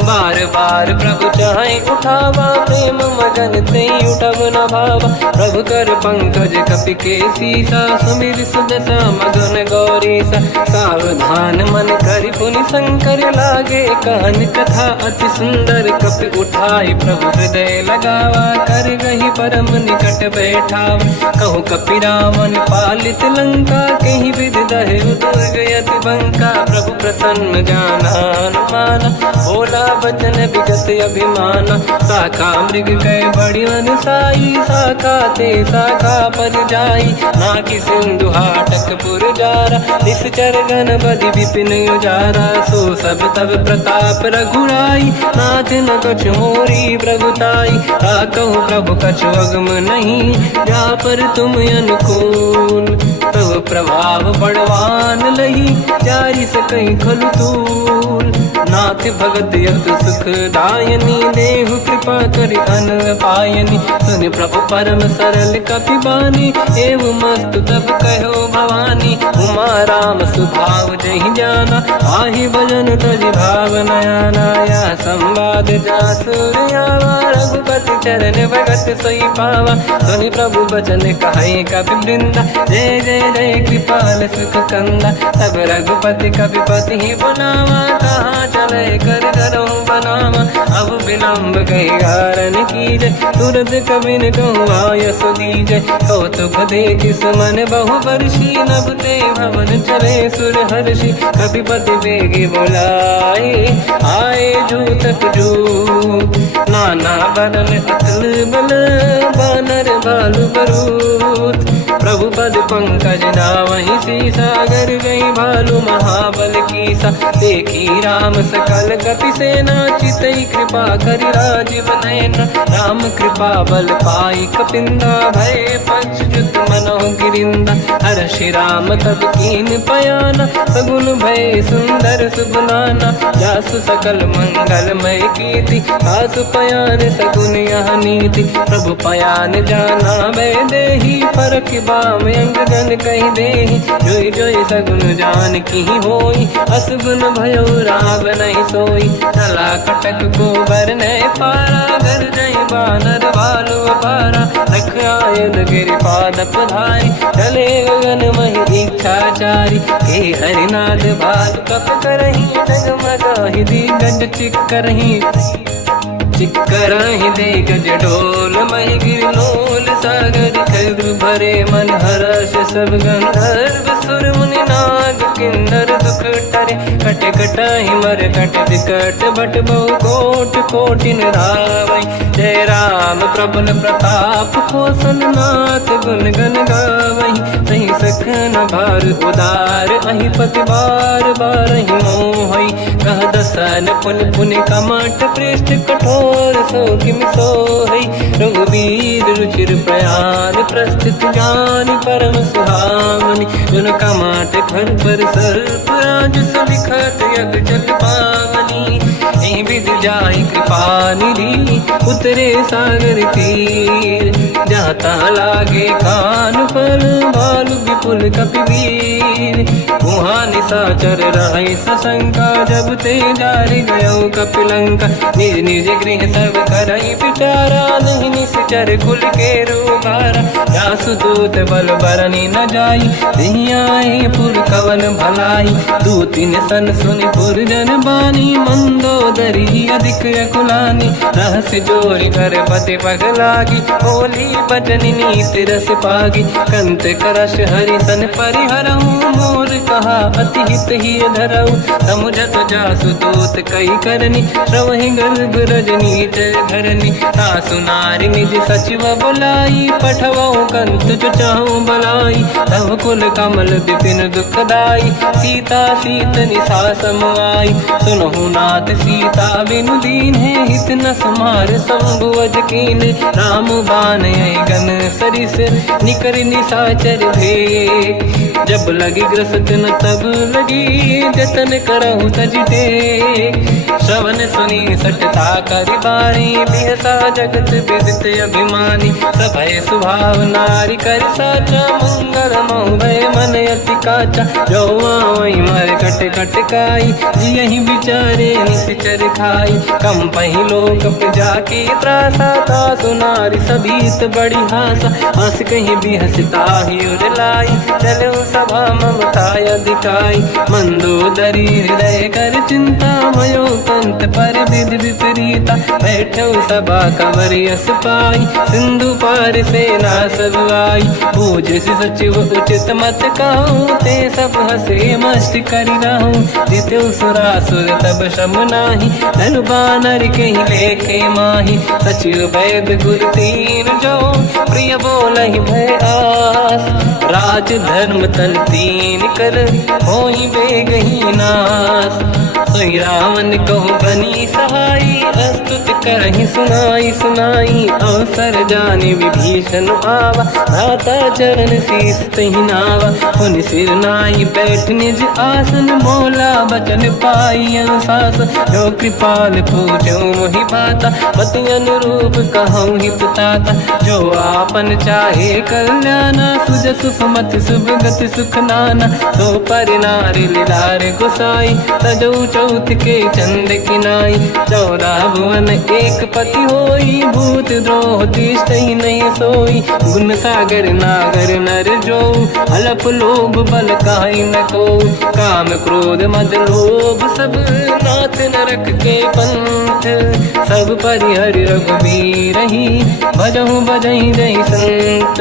बार बार प्रभु चाहे उठावा प्रेम मगन ते उठब न भावा प्रभु कर पंकज कपि के सीसा सुमिर सुदशा मगन गौरीसा सावधान मन करि पुनि शंकर लागे कहन कथा अति सुंदर कपि उठाई प्रभु हृदय लगावा कर गही परम निकट बैठावा कहु कपि रावण पालित लंका कहीं विधि दहे दुर्ग यति बंका प्रभु प्रसन्न जाना हनुमाना बोला बचन विगत अभिमाना शाखा मृग कै बड़ी अनुसाई शाखा ते शाखा पर जाई नाकि सिंधु हाटक पुर जारा निश्चर गण बधि विपिन उजारा सो सब तब प्रताप रघुराई नाथ न कछु मोरी प्रभुताई कहु प्रभु कछु अगम नहीं जा पर तुम अनुकूल तब प्रभाव बड़वान लही जारी सकई खलु तूल नाथ भगत यत सुख दायनी देहु कृपा करि अन पायनी सुन प्रभु परम सरल कपि बानी एव मस्त तब कहो भवानी उमा राम सुभाव जहि जाना आहि भजन तज भाव नयाना या संवाद जासुर आवा रघुपति चरण भगत सोई पावा सुनि प्रभु बचन कहे कपि वृंदा जय जय जय कृपाल सुख कंदा तब रघुपति कपि पति ही बनावा कहाँ चले कर करो बनावा अब विलम्ब कही कारण कीजय तुरंत कबिन कहूँ आयस दीजय कौतुक देख सुमन बहु वर्षी नभ ते भवन चले सुर हर्षि कपिपति बेगी बोलाए आए जूतक जूत नाना बदन अतल बल बानर बालु बरूत प्रभु पद पंकज नावहि सीसागर गई भालू महाबल कीसा देखी राम सकल कपि सेना चितई कृपा करि राजीव नयन राम कृपा बल पाई कपिंदा भय पंचजुत मनो गिरिंदा हर्षि राम तब कीन पयाना सगुन भय सुंदर सुबनाना जासु सकल मंगलमय कीर्ति आसु पयान सगुन यह नीति प्रभु पयान जाना भय देहि परख बाम अंग जन कहि देहि जोई जोई सगुन जान की होई असगुन भयो राव नहीं सोई चला कटक गोबर नहीं पारा घर जय बानर बालु अपारा लख आयन गिरि पाद पधारी चले गगन महि इच्छाचारी के हरिनाद भाल कप करही डगमगाहि दिग्गज चिक्करहि दिग्गज डोल महि गिरलोल सागर खर भरे मन हर्ष सब गंधर्व सुर मुनि नाग किन्नर दुख टरे कट कटाहि मर कट विकट बट बहु कोट कोटिन रावै जय राम प्रबल प्रताप कोसल नाथ गुण गन गावहि सही सखन भार उदार अहि पति बार बारहि मोहि कह दसन पुन पुन कमठ पृष्ठ कठोर सो किम सोहि रघुवीर रुचिर प्रयाण प्रस्थित जान परम सुहावनि जुन कमठ घर पर सर्प राज सलिखत यग जल पावनी एहि विधि जाहि कृपा निधि उतरे सागर तीर जाता लागे कान फल भालु विपुल कपिवीर वहाँ निशाचर रहे सशंका जब ते जारि गयो कपिलंका निज निज गृह सब करई बिचारा नहीं निश्चर कुल के रूबारा जासु दूत बल बरनी न जाई दिहियाए पुर कवन भलाई दूतिन सन सुनि पुर जन बानी मंदोदरी अधिक अकुलानी रहस्य जोरि कर पति पग लागी होली बचनी नीति रस पागी कंत करश हरि सन परिहरहु मोर कहा अति हित ही धरऊ समुझत जासु दूत कई करनी श्रवहि गर्भ रजनी जय धरनी सासु नारी निज सचिव बुलाई पठवऊ कंत जो चाहूं बलाई तव कुल कमल विपिन दुखदाई सीता सीत निशा समाई सुनहु नाथ सीता बिनु दीन है हित न समार शंभुअज कीन राम बान गन सरिस निकर निशाचर भेद जब लगी ग्रसत न तब लगी जतन करहु तज टेक श्रवण सुनी सटता करि बारी बिहसा जगत विदित अभिमानी सभय स्वभाव नारी कर साचा मंगल मोह भय मन अति काचा जो आवई मर कट कट काई जियहि बिचारे निश्चर खाई कम पही लोक जाके त्रासा था सुनारी सभीत बड़ी हासा हंस कहीं भी हंसता ही उड़लाई चलो सभा ममता दिखाई मंदोदरी हृदय कर चिंता भयो कंत पर विधि विपरीता बैठो सभा कंवर यस पाई सिंधु पार सेना सब आई पूज सचिव उचित मत कहूँ ते सब हसे मस्त करि रहूं जितु सुरासुर तब शम नाही धनु बानर कहीं लेखे माही सचिव वैद गुरु तीन जो प्रिय बोलहि भय आस राज धर्म तन तीन कर होई बेगही नास सोई रावण कहु बनी सहाई अस्तुत करहि सुनाई सुनाई अवसर जानि विभीषण आवा भ्राता चरण शीस तहि नावा पुनि सिर नाई बैठ निज आसन बोला बचन पाई अनुशास जो कृपाल पूजो मोहि बाता मति अनुरूप कहूँ हित ताता जो आपन चाहे कल्याणा सुजसु सुमति सुभगति सुख नाना सो पर नारी लीलार गोसाई सजौ चौथ के चंद किनाई 14 भुवन एक पति होई भूत द्रोह तिष्ठहि नहीं सोई गुण सागर नागर नर जो अलप लोभ बल काहि न को काम क्रोध मद लोभ सब नाथ नरक के पंथ सब परिहरि रघुबीर ही भजहु बजहि रहि संत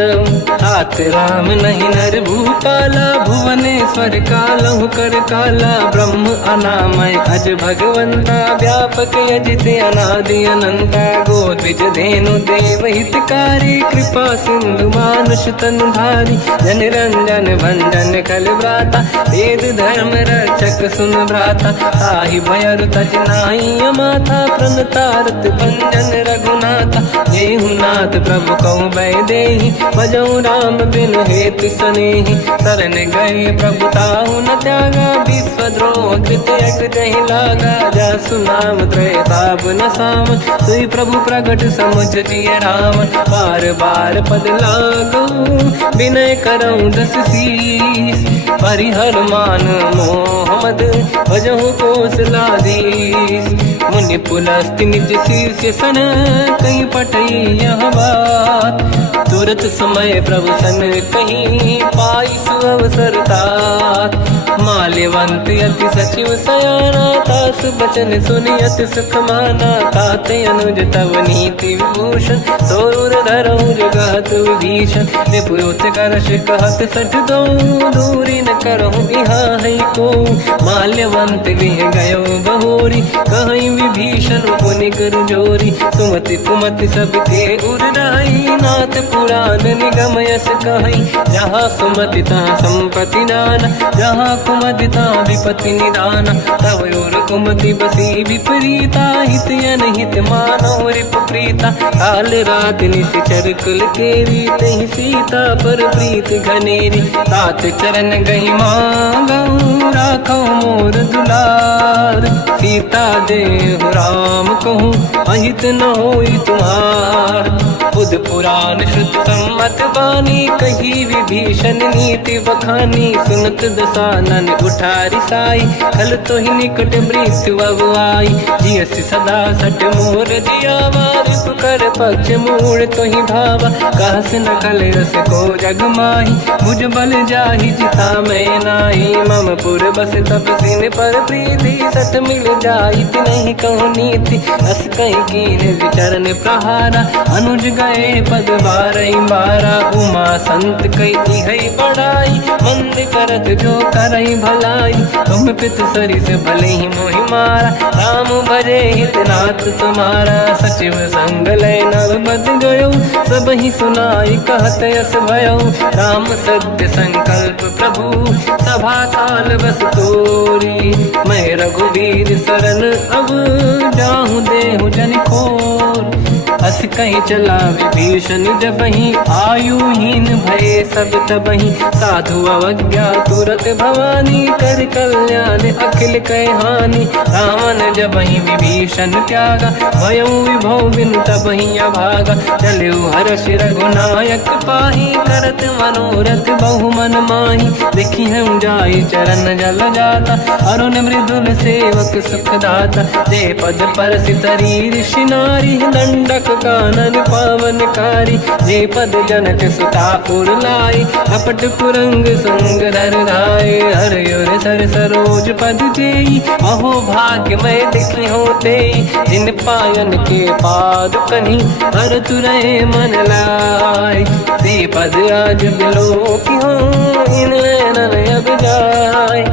हाथ राम नहीं नर भूपाला भुवनेश्वर कालहु कर काला ब्रह्म अनामय अज भगवंता व्यापक अजित अनादि अनंता गोद्विज धेनु देव हितकारी कृपा सिंधु मानुष तनु धारी जन रंजन भंजन कल व्राता वेद धर्म रक्षक सुन भ्राता ताहि भयर तज नाहि माथा प्रणतारत भंजन रघुनाथा जेहु नाथ प्रभु कहु भय देहि भजहु राम बिनु हेतु सनेहि शरण गए प्रभु ताहु न त्यागा विश्वद्रोह कृत यक दहि लागा जासु नाम त्रयताप न साम सोई प्रभु प्रगट समुझ जिय राम बार बार पद लागू विनय करऊं दस शीस परिहर मान मोहम्मद भजहु कौशलाधीश मुनि मुनि पुलस्त्य निज शिष्य सन कहीं पटई यह बात। तुरत समय प्रभु सन कहीं पाई सुअवसर तात। माल्यवंत अति सचिव सयाना तास बचन सुनियत सुख माना। ताते अनुज तव नीति विभूषण सोर धरऊ जगत विभीषण। निपुरुत करश कहत सठ दो दूरी न करहु यहाँ है को। माल्यवंत गृह गयो बहोरी कहीं विभीषण पुनि कर जोरी। सुमति कुमति सबके उरनाई नाथ पुराण निगम यस कहीं। जहाँ सुमति तहाँ संपत्ति नाना जहाँ कुमति तहाँ विपत्ति निदाना। तव और कुमति बसी विपरीता हित अनहित मानो रिप प्रीता। काल रात निश्चर कुल केरी तहि सीता पर प्रीत घनेरी। तात चरण गही मांगऊ राखो मोर दुलार। सीता देहु राम कहूँ अहित न होई तुम्हार। बुध पुराण श्रुत सम्मत बानी कही विभीषण नीति बखानी। सुनत दसानन उठारी साई खल तो ही निकट मृत्यु अब आई। जियसि सदा सट मोर जियावा रिप कर पक्ष मूड़ तो ही भावा। कहस न कल रस को जग माही भुज बल जाहि जिता मैं नाई। मम पुर बस तप सिन पर प्रीति सत मिल जाई नहीं कहूँ नीति। अस कहीं कीन विचरण प्रहारा अनुज गए पद बारई बारा। उमा संत कई है बड़ाई मंद करत जो करई भलाई। तुम पित सरी से भले ही मोहि मारा राम भजे हित नाथ तुम्हारा। सचिव संग लय नव बद गयो सब ही सुनाई कहत यस भयो। राम सत्य संकल्प प्रभु सभा काल बस तोरी। मैं रघुवीर शरण अब जाहूँ देहु जन खोर। अस कहीं चला विभीषण जबहि आयुहीन भये सब तबहि। साधु अवज्ञा तुरत भवानी कर कल्याण अखिल कह हानि। रावण जबहि विभीषण त्यागा भयउ विभव बिनु तबहि अभागा। चलऊ हर्ष रघुनायक पाहि करत मनोरथ बहु मन माहि। देखी हूँ जाई चरण जल जाता अरुण मृदुल सेवक सुख दाता। जय पद पर सितरी ऋषि नारी दंडक कानन पावनकारी। जे पद जनक सुता पुर लाई कपट कुरंग संग धर धाय। हर सर सरोज पद जेई अहो भाग्य मैं देखी होते। जिन पायन के पाद कहीं हर तुरहे मन लाय। ते पद आज बिलो की हो इन नैनन अब जाय।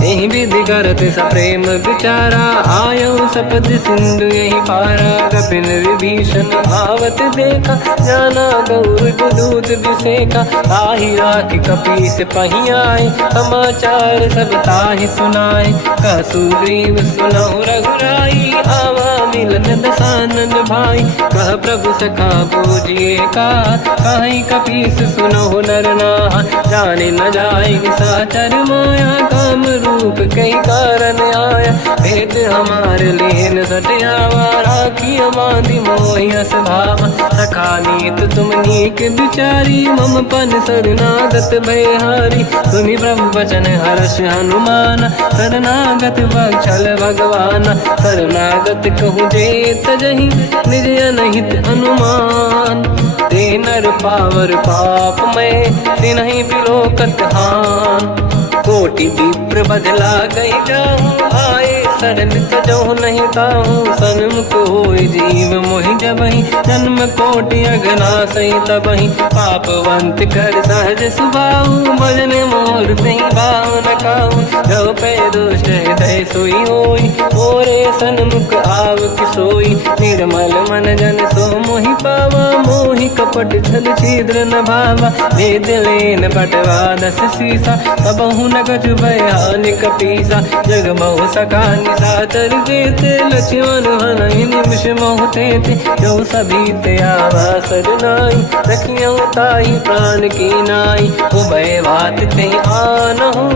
यही विधि करत सप्रेम विचारा आयो सपद सिंधु यही पारा। कपिल विभीषण आवत देखा जाना गौर दूत विसेका। ताहि राखी कपीस पही आए समाचार सब ताहि सुनाए। कह सुग्रीव सुनहु रघुराई आवा मिलन दसानन भाई। कह प्रभु सखा पूजिए का कहीं कपीस सुनहु नर नाहा। जाने न जाएगी साचर माया काम रूप कई कारण आया। भेद हमार लेन सटयावा राखी बांधि मोहियस भावा। सखा नीत तुम नीक बिचारी मम पन शरणागत भयहारी। सुनि प्रभु वचन हर्ष हनुमान शरणागत बक्षल भगवान। शरणागत कहूँ जे तजहि निज अनहित अनुमान। ते नर पावर पाप में तिन्हि बिलोकत हान। कोटि विप्र बदला गई जाऊँ आए शरण तजहु नहीं ताहूँ। सन्मुख होय जीव मोहि जबहि जन्म कोटि अघना सही तबहि। पापवंत कर सहज सुभाऊ भजन मोर तहि भाव न काहू। जो पे दुष्ट हृदय सोई होई मोरे सन्मुख आव कि सोई। निर्मल मन जन सो मोहि पावा मोहि कपट छल छिद्र न भावा। भेद लेन बटवा दस सीसा तबहु न कछु भयानि कपीसा। जग महु सका निशाचर जेते लक्ष्मण हनहि निमिष महु तेते। जो सभी ते आवा सरनाई रखियौ ताहि प्राण की नाई। उभय बात ते आनहु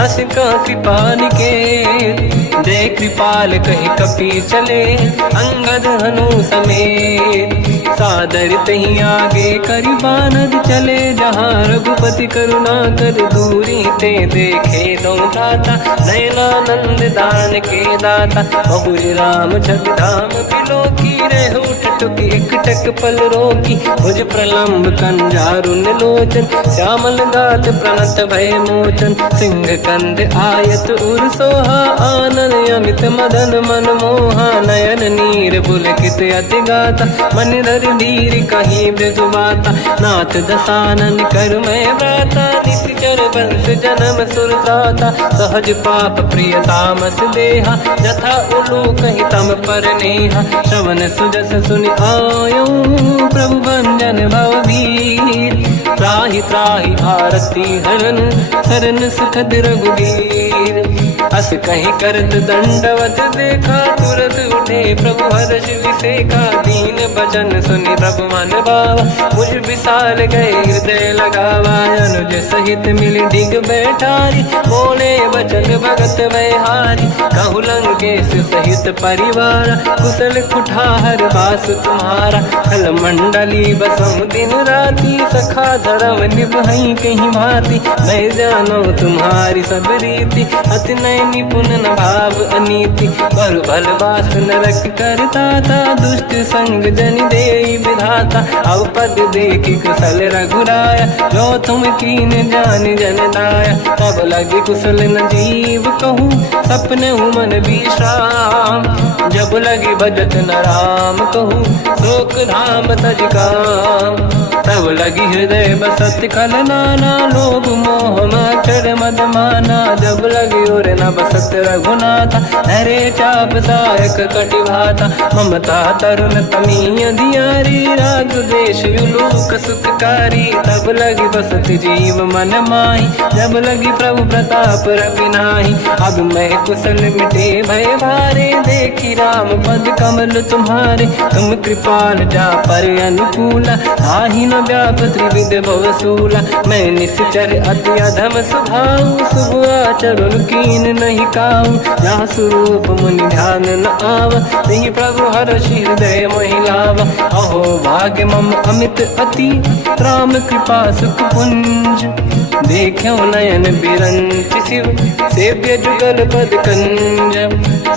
हस का कृपा निकेत। जय कृपाल कहि कपी चले अंगद हनु समेत। सादर तही आगे करी बानर चले जहाँ रघुपति करुणा कर दूरी ते देखे दो दाता नयनानंद दान के दाता बहुरी राम जगधाम बिलो की रह उठ टुक एक टक पल रोकी भुज प्रलंब कंजारुन लोचन श्यामल गात प्रणत भय मोचन सिंह कंद आयत उर सोहा आनन अमित मदन मन मोहा नयन नीर पुलकित अति गाता मन धर धीर कहीं मृदु बाता नाथ दसानन कर मैं व्राता निश्चर वंश जन्म सुरताता सहज पाप प्रिय तामस देहा जथा उलू कहीं तम पर नेहा श्रवण सुजस सुनि आयो प्रभु भंजन भववीर त्राहि त्राहि आरती हरन शरण सुखद रघुवीर अस कहीं करत दंडवत देखा तुरत उठे प्रभु हर्ष विसेखा दीन भजन सुनि प्रभु मन भावा मुझ विशाल गए हृदय लगावा अनुज सहित मिल डिग बैठारी बोले बचन भगत वैहारी कहु लंकेश सहित परिवार कुशल कुठार बास तुम्हारा खल मंडली बसम दिन राती सखा धर्म निभई कहीं भांति मैं जानो तुम्हारी सब रीति अति नय निपुण न भाव अनीति पर भल बास नरक करता था दुष्ट संग जन दे विधाता अब पद देखी कुशल रघुराया जो तुम कीन जान जन दाया तब लगे कुशल न जीव कहूँ सपने मन विश्राम जब लगे भजत न राम कहूँ शोक धाम तज काम तब लगी हृदय बसत खल नाना लोभ मोह मचर मद माना जब लगी और न बसत रघुनाथा हरे चाप सायक कटिभाता ममता तरुण तमीय दियारी राग देश युलूक सुखकारी तब लगी बसत जीव मन माही जब लगी प्रभु प्रताप रविनाही अब मैं कुशल मिटे भय भारे देखी राम पद कमल तुम्हारे तुम कृपाल जा पर अनुकूला आही न व्याप त्रिविध भवसूला मैं निश्चर अति अधम स्वभाव शुभ आचरण कीन नहीं काऊ जहाँ स्वरूप मुनि ध्यान न आव नहीं प्रभु हर्ष हृदय महिलाव अहो भाग्य मम अमित अति राम कृपा सुख पुंज देखो नयन बिरंच शिव सेव्य जुगल पद कंज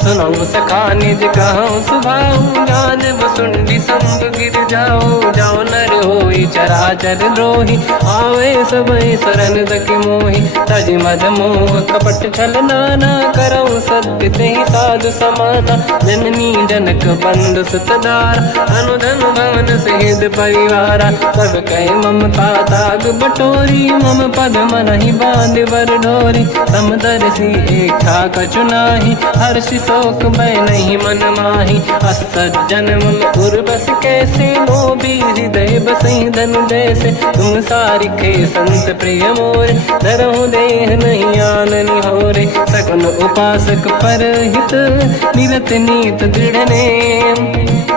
सुनो सखा निज कहूँ सुभाऊ ज्ञान वसुंडी संग गिर जाओ जाओ नर होई चराचर द्रोही आवे सबई शरण दकी मोहि तज मद मोह कपट छल नाना करऊँ सत्य तेहि साधु समाता जननी जनक बंधु सुतदार अनुधन भवन सहित परिवारा सब कहे ममता ताग बटोरी मम पद मनहि बांध बर डोरी समदर्शी इच्छा कछु नाही हर्षि शोक भय नहीं मन माही असज्जन मम उर्वश कैसे लोभी हृदय बसई धनु जैसे तुम सारिखे संत प्रिय मोरे धरहु देह नहीं आननि होरे सगुन उपासक पर हित निरत नीत दृढ़ नेम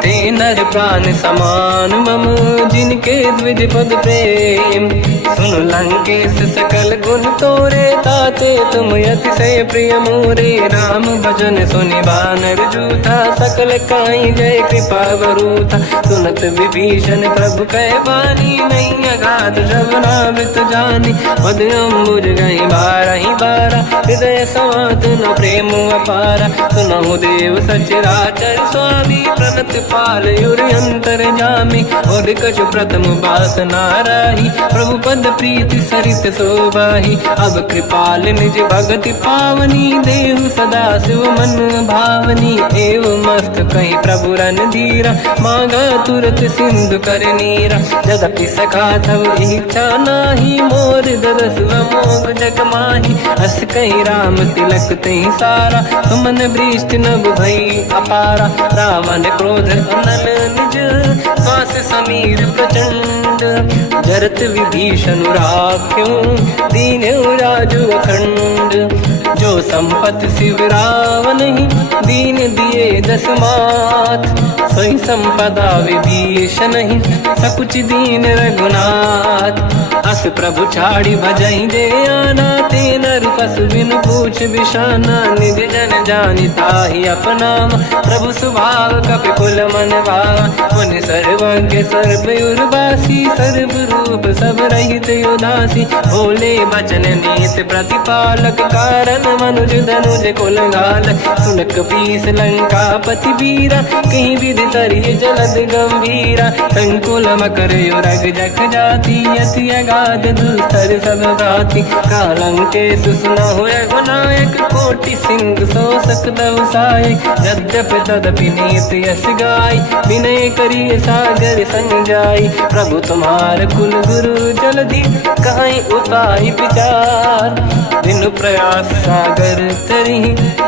ते नर प्राण समान मम जिनके द्विज पद प्रेम सुन लंकेश सकल गुण तोरे ताते तुम अतिशय प्रिय मोरे राम भजन सुनि बानर जूथा सकल काई जय कृपा वरूथा सुनत विभीषण प्रभु कह बानी नहीं अगाध श्रवणामृत जानी पद अम्बुज गई बारहि बारा हृदय समात न प्रेम अपारा सुनहु देव सचराचर स्वामी प्रणत पाल युरि अंतर जामी और कछु प्रथम बास नाराही प्रभु पद प्रीति सरित शोभाही अब कृपाल निज भगति पावनी देहु सदा शिव मन भावनी एव मस्त कहीं प्रभु रन धीरा मांगा तुरत सिंधु कर नीरा यद्यपि सखा तब इच्छा नाही मोर दरस मोग जग माही अस कहीं राम तिलक तही सारा तुमन वृष्ट नभ भई अपारा रावण क्रोध अनल निज श्वास समीर प्रचंड जरत विभीषण राख्यों दीन राजु अखंड जो संपत शिव रावण ही दीन दिए दस मात सोई संपदा विभीषण ही सकुच दीन रघुनाथ अस प्रभु छाड़ी भजई जे आना, तीन पशु बिन पूछ बिशाना, निज जन जानि ताहि अपनावा, प्रभु स्वभाव कपि कुल मन भावा, मुनि सर्वज्ञ सर्व उर्वासी, सर्व रूप सब रहित उदासी, भोले बचन नीत प्रतिपालक, कारण मनुज धनुज कुल घाल, सुनक पीस लंका पति वीरा, कहीं विधि तरिय जलद गंभीरा, संकुल मकर युरग जख जाति, अति अगाध दुस्तर सब भाति, कालंकेश सुना हो रघुनायक, कोटि सिंह सो सकदव सायक, यद्यपि तदपि नीत यस गाय, विनय करिय सागर संजाई, प्रभु तुम्हार कुल गुरु जलधि, कहीं उपाय विचार, बिनु प्रयास सागर तरी,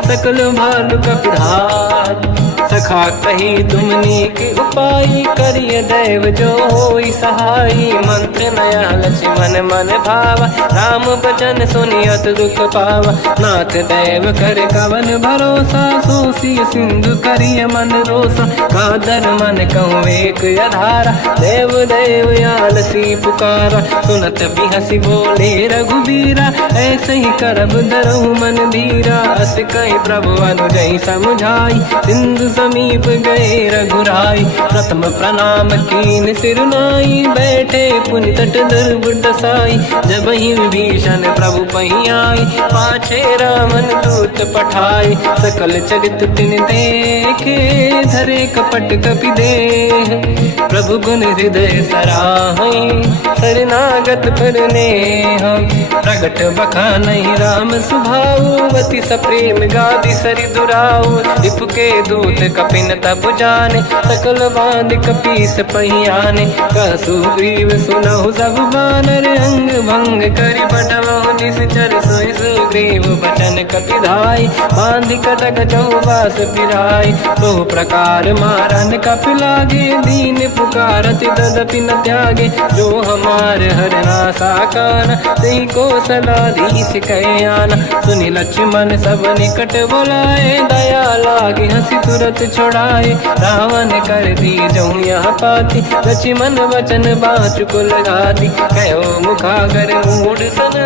सकल भालु कपिधार, सखा कही तुमनी के उपाय, करिय दैव जो होई सहाई, मंत्र नया लक्ष्मण मन भावा, राम बचन सुनियत दुख पावा, नाथ दैव कर कवन भरोसा, सोसी सिंधु करिय मन रोसा, कादर मन कहूँ एक अधारा, देव देव आलसी पुकारा, सुनत बिहसी बोले रघुबीरा, ऐसे ही करब धरहु मन धीरा, अस कहीं प्रभु अनुजई समझाई, सिंधु समीप गए रघुराई, प्रथम प्रणाम कीन सिरनाई, बैठे पुनि तट दुर्बुड साई, जब ही विभीषण प्रभु पही आई, पाछे रामन दूत पठाई, सकल चरित तिन देखे, धरे कपट कपि देह, प्रभु गुण हृदय सराहई, शरणागत पर नेह, प्रगट बखानहि राम सुभाऊ, अति सप्रेम गादि सरि दुराऊ, रिपु के दूत कपिन तब जाने, सकल बांध कपीस पहियाने, कह सुग्रीव सुनहु सब बानर, अंग भंग करि बटमहु निश्चर, सोई सुग्रीव बचन कपिधाई, बांधि कटक चौबास पिराई, तो प्रकार मारन कपि लागे, दीन पुकारत तदपि न त्यागे, जो हमार हरनासा काना, तेहि कौशलाधीश कहे आना, सुनि लक्ष्मण सब निकट बोलाए, दया लागे हंसी तुरत छोड़ाए, रावण कर दी जऊँ यह पाती, लक्ष्मण वचन बाचुकुल घाती, कहो मुखागर मूढ़ सन,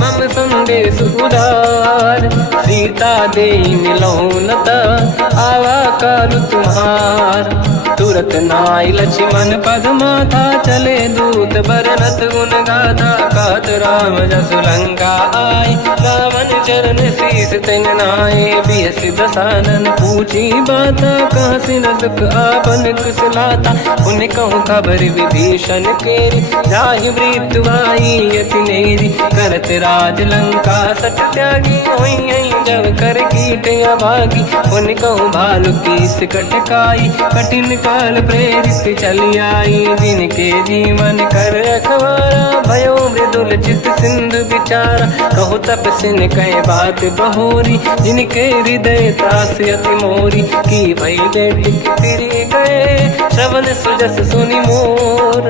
मम संदेश उदार, सीता दे मिलहु नता, आवा काल तुम्हार, तुरत नाई लक्ष्मण पद माथा, चले दूत बरनत गुण गाथा, कहत राम जसु लंका आई, रावण चरण शीस तिन नाये, बिहस दसानन पूछी बाता, कहाँ से न दुख आपन कुशलाता, उन कहूँ खबर विभीषण केरी, जाहि मृत्यु आई यति नेरी, करत राज लंका सठ त्यागी, होई जब कर कीट अभागी, उन कहूँ भालु कीस कटकाई, कठिन काल प्रेरित चली आई, जिनके जीवन कर रखवारा, भयो मृदुल चित सिंधु विचारा, कहो तपसिन कहे बात बहोरी, जिनके हृदय त्रास अति मोरी, की भई बेटी फिर गए, श्रवण सुजस सुनि मोर,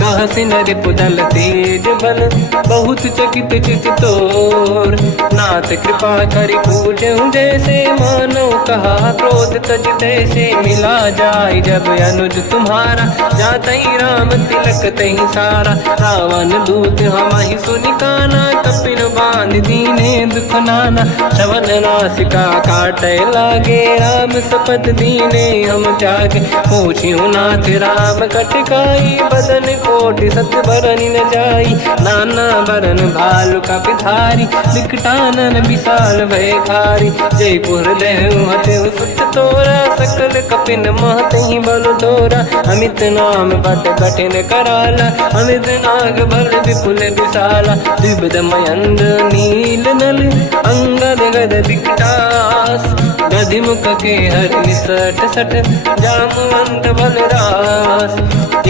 कह सिन रिपुदल तेज बल, बहुत चकित चित तोर, नाथ कृपा करि पूजहु जैसे, मानो कहा क्रोध तज तैसे, मिला जाय जब अनुज तुम्हारा, जातहि राम तिलक तहि सारा, रावण दूत हमहि सुनि काना, कपिन बांध दीने दुख नाना, श्रवण नासिका काटे लागे, राम सपथ दीने हम त्यागे, पूछिहु नाथ राम कटकाई, बदन कोटि सत बरनि न जाई, नाना बरन भालु कपिधारी, विकटानन विशाल भय खारी, जयपुर देहु हतेहु सुत तोरा, सकल कपिन महतहि बल तोरा, अमित नाम बट कठिन कराला, अमित नाग बल विपुल विशाला, द्विविध मयंद नील नल, अंगद गद विकटास, गधिमुख के हर निसट सट, जामवंत बलरास,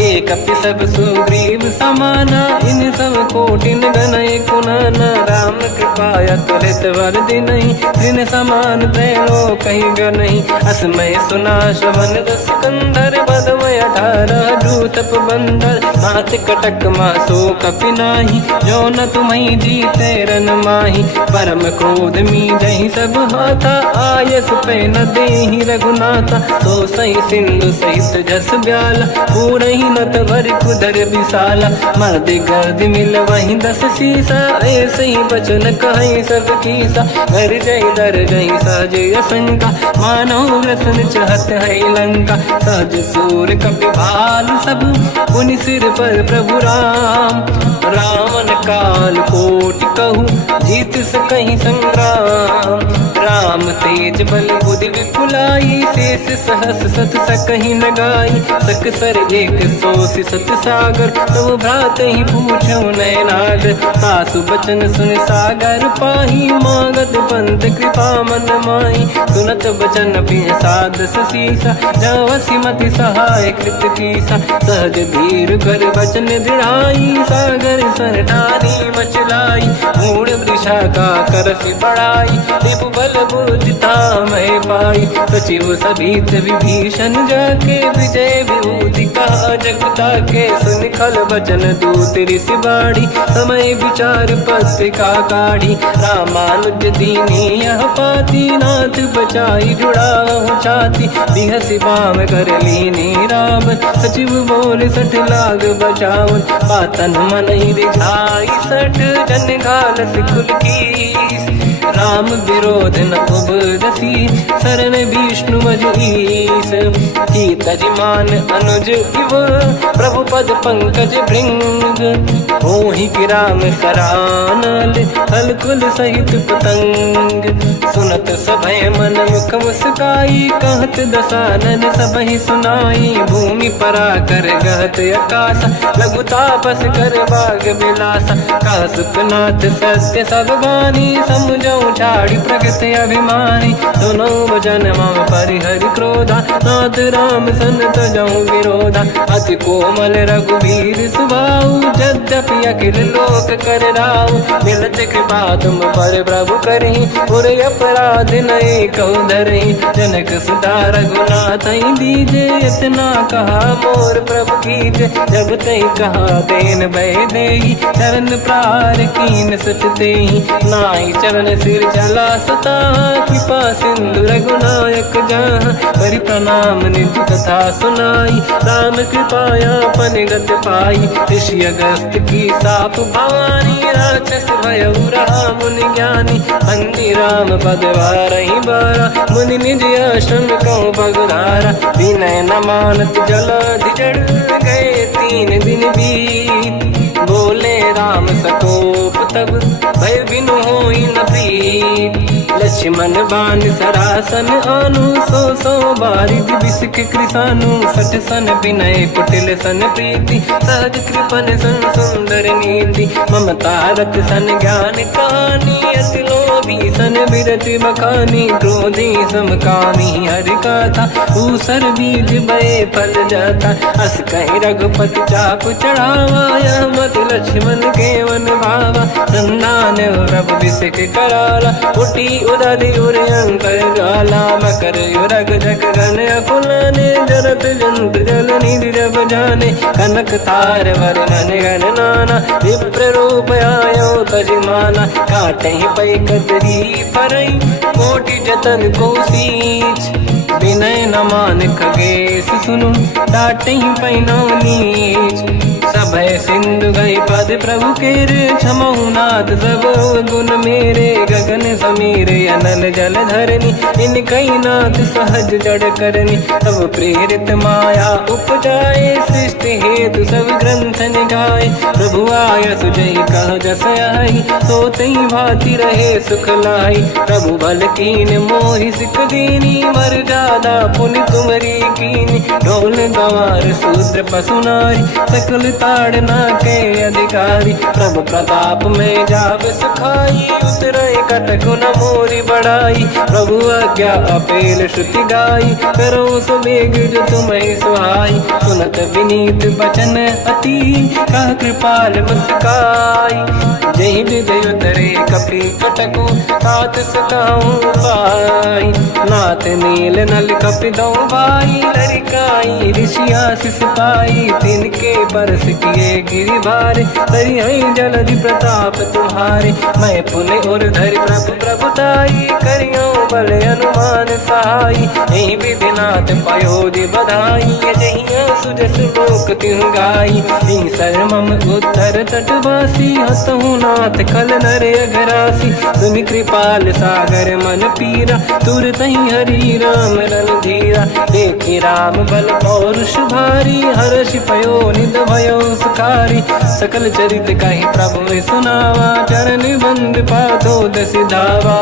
एक कपि सब सुग्रीव समाना, इन सब कोटिन गनय कुनाना, राम कृपाया तुलित वर दिनहि, दिन समान त्रैलोक कहीं गनहि, असमय सुना श्रवण रस कंधर, बदमय 18 दूतप बंदर, नाथ कटक मासो कपि नाही, जो न तुम्हि जीते रन माही, परम क्रोध मी जहि सब हाथा, आयस पे न देहि रघुनाथा। तो सही सिंधु सहित जस ब्याला, पूरही नत भर कुदर विशाला। मर्द गर्द मिल वही 10 सीसा, ऐसे ही बचन कहीं सब कीसा। घर जय दर जय सहज असंका, मानव रसन चहत है लंका। सहज सूर कपि भाल सब, पुनि सिर पर प्रभु राम। रावण काल कोटि कहूँ, जीत सकहि संग्राम। राम तेज बल बुद्धि विपुलाई, शेष सहस सत सकहि न गाई। सकसर एक सोसि सत सागर, तब भ्रात ही पूछो नैनागर। सासु बचन सुन सागर पाही, मांगत पंथ कृपा मन माही। सुनत बचन पिय साधस सीसा, जवसि मति सहाय कृत कीसा। सहज धीर कर बचन दृढ़ाई, सागर सन ठानी मचलाई। मूढ़ वृषा का करसि बढ़ाई, दिप बल बुद्धि मैं पाई। सचिव सभीत विभीषण जाके, विजय विभूति का जगता के। सुन खल बचन दूत ऋषि बाड़ी, समय विचार पत्रिका काढ़ी। रामानुज दीनी यह पाती, नाथ बचाई जुड़ा छाती। बिहसि बाम कर लीनी राम, सचिव बोल 60 लाख बचावन। पातन मन ही रिझाई 60, जन घाल सिकुल कीस। राम विरोध न उपदसी, शरण विष्णु मजईस। कीत जिमान अनुज इव, प्रभु पद पंकज भृंग। मोहि गिरा में सरानल, हलकुल सहित पतंग। सुनत सभय मन मुख मुस्काई, कहत दसानन सबहि सुनाई। भूमि परा कर गहत आकाश, लघु तापस कर बाग बिलासा। कह सुखनाथ सत्य सब बानी, समझौ छाड़ी प्रगति अभिमानी। सुनो वचन मम परिहरि क्रोधा, नाथ राम सन तजौ विरोधा। अति कोमल रघुवीर सुभाऊ, यद्यपि अखिल लोक कर राऊ। मिलत कृपा तुम पर प्रभु करहि, पुर अपराध नये कहु धरहि। जनक सुता रघुनाथ दीजे, इतना कहा मोर प्रभु कीजे। जब तई कहा देन भय देहि, चरण प्रार कीन सट तेहि। नाहि चरण सिर चला सता, कृपा सिंधु रघुनायक जहाँ। करि प्रणाम निज कथा सुनाई, राम कृपाया पन गत पाई। ऋषि अगस्त की साप भवानी, राक्षस भयउ रहा मुनि ज्ञानी। बंदी राम पद वारहि बारा, मुनि निज आश्रम कहु पगधारा। विनय न मानत जलधि जड़, गए 3 दिन बीत। बोले राम सकोप तब, भय बिनु होई न प्रीत। लक्ष्मण बाण सरासन आनु, 100 बारिद बिसक कृसानु। 60 सन विनय कुटिल सन प्रीति, सहज कृपन सन सुंदर नीति। ममता रत सन ज्ञान कहानी, अति लोभी सन विरति बखानी। क्रोधी समकामी हरि कथा, ऊसर बीज बये फल जाता। अस कहि रघुपति चाप चढ़ावा, यह मत लक्ष्मण के वन भावा। संधान रब बिसक कराला, उठी उदधि उरयंकर ज्वाला। मकर युरग जग गण अकुलाने, जरत जंत जल निधि जब जाने। कनक तार वर्णन गण नाना, विप्र रूप आयो तजमाना। काटे पै कतरी परई, कोटि जतन को सींच। विनय न मान खगेश सुनु, डांटे पैनौ नीच। सभय सिंधु गई पद प्रभु केरे, क्षमहु नाथ सब गुण मेरे। गगन समीर अनल जल धरनी, इनकई नाथ सहज जड़ करनी। तब प्रेरित माया उपजाए, सृष्टि हेतु सब ग्रंथ निगाए। प्रभु आय सुजई कह जस आई, सोतई भांति रहे सुख लाई। प्रभु भल कीन मोहि सिख दीनी, मर्यादा पुनि तुमरी कीनी। ढोल गवार शूद्र पशु नारी, सकल ताड़ना के अधिकारी। प्रभु प्रताप में जाब सुखाई, उतरई कटक न मोरी बढ़ाई। प्रभु आज्ञा अपेल श्रुति गाई, करो सुबेग जो तुम्हें सुहाई। सुनत विनीत बचन अति, कह कृपाल मुस्काई। जय विजय उतरे कपि कटकु, तात सकाऊं पाई। नाथ नील नल कपि दो भाई, लरिकाई ऋषि आशीष पाई। तिनके परस किए गिरि भारे, तरिहै जलधि प्रताप तुम्हारे। मैं पुनि उर धरि प्रभ प्रभुताई, करियो बल अनुमान सहाई। यही विधिनाथ पयोधि बधाई, जहिया सुजस लोक तिहु गाई। सरमम उत्तर तटवासी, हसहु नाथ खल नर अघरासी। सुनि कृपाल सागर मन पीरा, तुरतहि हरि राम रणधीरा। देखि राम बल पौरुष भारी, हर्षि पयो निध भयो सुखारी। सकल चरित कहि प्रभु सुनावा, चरण बंद पादोद सिधावा।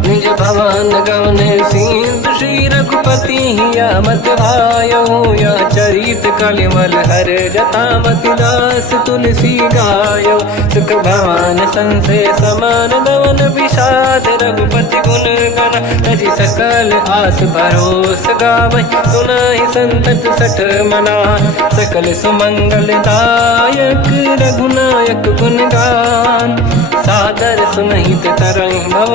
निज भवन गवन सिंधु, श्री रघुपति हिया मत भायो। या चरित कलिमल हर जटामति दास, तुलसी गायो। सुख भवन संसे समान दवन, विषाद रघुपति गुण गण। तजि सकल आस भरोस गावै, सुनाहि संतत सठ मना। सकल सुमंगल दायक, रघुनायक गुण गान। सादर सुनहित तरंग भव,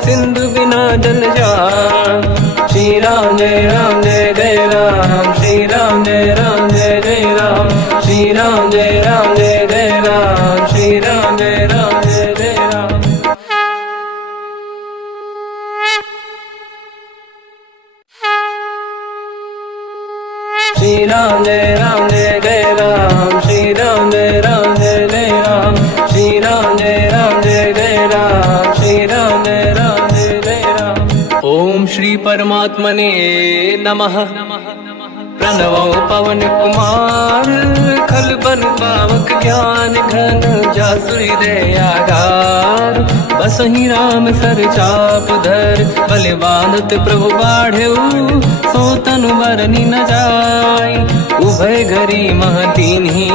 सिंधु बिना जल जान। श्री राम जय राम जय जय राम, श्री राम जय राम जय जय राम। श्री राम जय राम जय जय राम, श्री राम जय राम जय जय राम। श्री राम जय राम जय जय राम, श्री राम जय राम जय जय राम। श्री राम जय राम जय जय राम, श्री राम जय राम जय जय राम। ओम श्री परमात्मने नमः। प्रणवो पवन कुमार, खल बन पावक ज्ञान घन। जासुरी दयागार, बसहि राम सर चाप धर। बल बांधत प्रभु बाढ़ऊ, सो तनु बरनि न जाय। उभय घरी मह दीन्ही,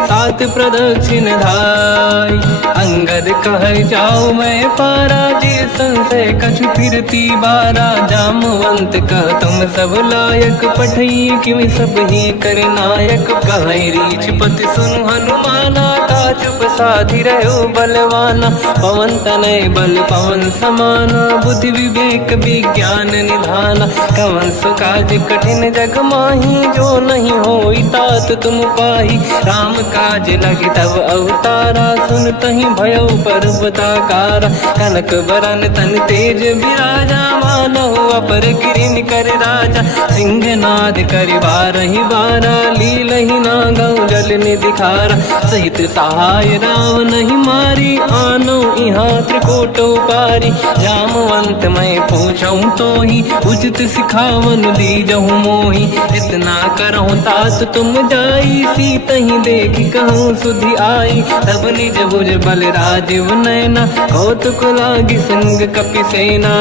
सात प्रदक्षिण धाय। अंगद कह जाओ मैं पारा, जे संशय कछु फिरती बारा। जामवंत कह तुम सब लायक, पठई किमि सब ही कर नायक। कहीं रीछ पति सुनु हनुमाना, का चुप साधि रहो बलवाना। पवन तनय बल पवन समाना, बुद्धि विवेक विज्ञान निधाना। कवन सु काज कठिन जग माही, जो नहीं होई तात तुम पाही। राम काज लगी तब अवतारा, सुनतहि भयो पर्वताकारा। कनक बरन तन तेज बिराजा, मानहु अपर गिरिन कर राजा। सिंहनाद करि बारहि बारा, लीलहि नागौ जल निधिखारा। सहित सहाय रावणहि मारी, आनो इहाँ त्रिकोटौ पारी। जामवंत मैं पूछऊँ तोहि, उचित सिखावन दीजहु मोहि। इतना करहु तात तुम जाई, सीतहि देखि कहूँ सुधि आई। तब निज भुज बल राजीव नैना, कौतुक लागी संग कपिसेना।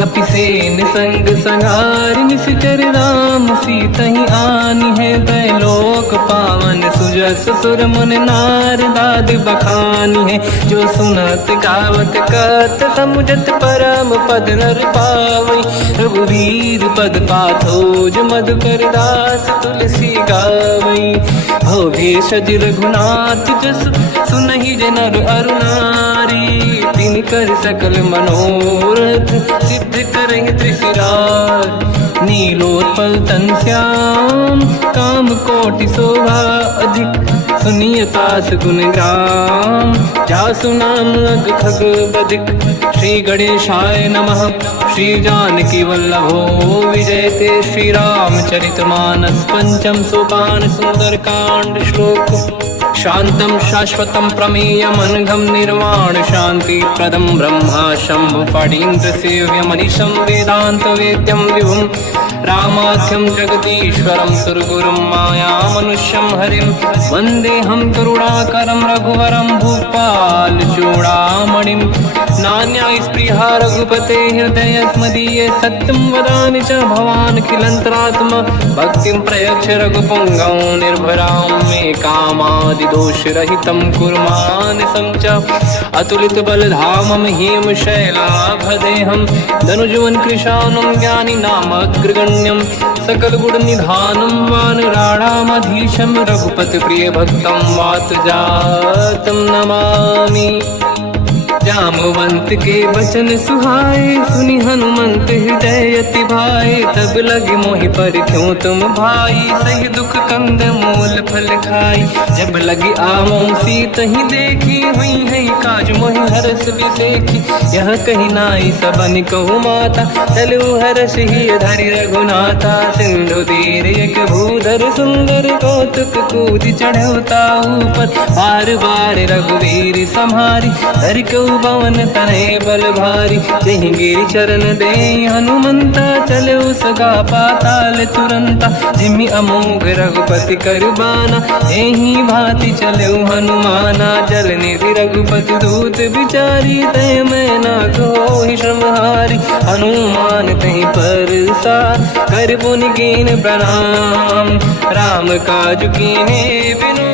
कपिसेन संग संहारि, निश्चर राम सीतहि आनि है। दैलोक पावन सुजस सुर मुन नार, दाद बखानी है। जो सुनत गावत कहत, समुझत परम पद नर पावै। रघुवीर पद पाथोज, मधुकर दास तुलसी गावै। हो भेषज रघुनाथ जस, सुनहि जे नर अरु नारी। तिन कर सकल मनोरथ, सिद्ध करहि त्रिशिरार। नीलोत्पल तन श्याम, काम कोटि शोभा अधिक। सुनियतास गुण ग्राम, जासु नाम अग खग बदिक। श्री गणेशाय नमः। श्री जानकी वल्लभो विजयते, श्री रामचरित मानस। पंचम सोपान सुंदर कांड श्लोक। शांतं शाश्वतं प्रमेयमनघं, निर्वाण शांति प्रदं ब्रह्मा शंभु फणीन्द्र सेव्यमनिशं। वेदांत वेद्यं विभुं रामाख्यं जगदीश्वरं, सुरगुरुं मायामनुष्यं हरिं। वन्देऽहं करुणाकरं रघुवरं, भूपाल चूडामणिं। नान्यास्पृहा रघुपते हृदयस्मदीये, सत्यं वदामि च भवानखिलन्तरात्मा। भक्तिं प्रयच्छ रघुपुङ्गं, निर्भरां मे कामादिदोषरहितं कुर्मानसं च। अतुलित बलधामं हेमशैलाभदेहं, धनुजवन कृशानं ज्ञानी नामग्रगण्यं। सकल गुण निधानं वानराणामधीशं, रघुपति प्रिय भक्तं वात जातं नमामि। जामवंत के बचन सुहाए, सुनि हनुमंत हृदय अति भाए। तब लगे मोहि पर क्यों तुम भाई, सही दुख कंद मूल फल खाई। जब लगी आमो सीतहि देखी, हुई है काज मोहि हरस बिसेखी। यह कही नाई सबन कहु माता, चलु हरष ही धरि रघुनाथा। सिंधु तीर एक भूधर सुंदर, कौतुक कूद चढ़ौता ऊपर। बार बार रघुवीर सम्हारी, धरि कहु पवन तनय बल भारी। जहि गिरि चरण दे हनुमंता, चले सगा पाताल तुरंता। जिमि अमोघ रघुपति कर बाना, एहि भांति चले हनुमाना। जल निधि रघुपति दूत बिचारी, तय मैं ना कोहि श्रमहारी। हनुमान तहि परसा, कर पुनि कीन प्रणाम। राम काज कीन्हे बिनु,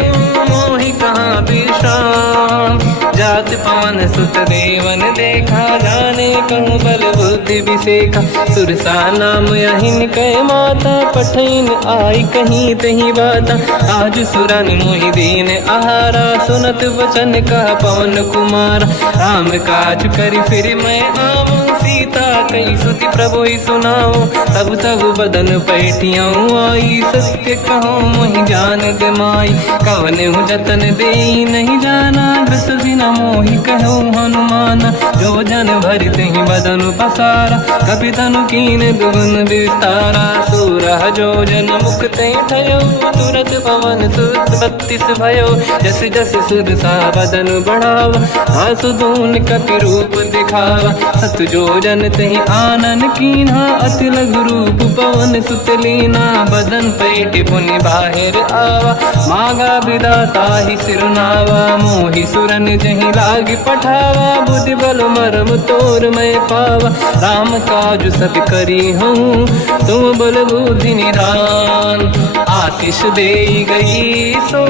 मोहि कहाँ विश्राम। जात पवन सुत देवन देखा, जाने कहूँ बल बुद्धि विसेखा। सुरसा नाम यहिन कह माता, पठैन आई कहीं तही बाता। आज सुरन मोहि दीन आहारा, सुनत वचन कहा पवन कुमारा। राम काज करि फिर मैं आवूं, सीता कई सुति प्रभु सुनाओ। तब तब बदन पैठियाँ आई, सत्य कहो मोहि जान दे माई। कवन हूँ जतन दे नहीं जाना, दस दिन मोहि कहो हनुमाना। जो जन भरि तहि बदन पसारा, कपि तनु कीन दुगुन विस्तारा। सूरह जो जन मुख ते ठयो, तुरत पवन सुत 32 भयो। जस जस सुरसा बदन बढ़ावा, आसु दून कपि रूप दिखावा। सत जो जन तहि आनन कीन्हा, अति लघु रूप पवन सुत लीना। बदन पैठ पुनि बाहिर आवा, मांगा विधाता ही सिरनावा। मोहि सुरन जहि लाग पठावा, बुद्धि बल मरम तोर मैं पावा। राम काज सब करी हूँ, तुम बल बुद्धि निधान। आशीष दे गई सो,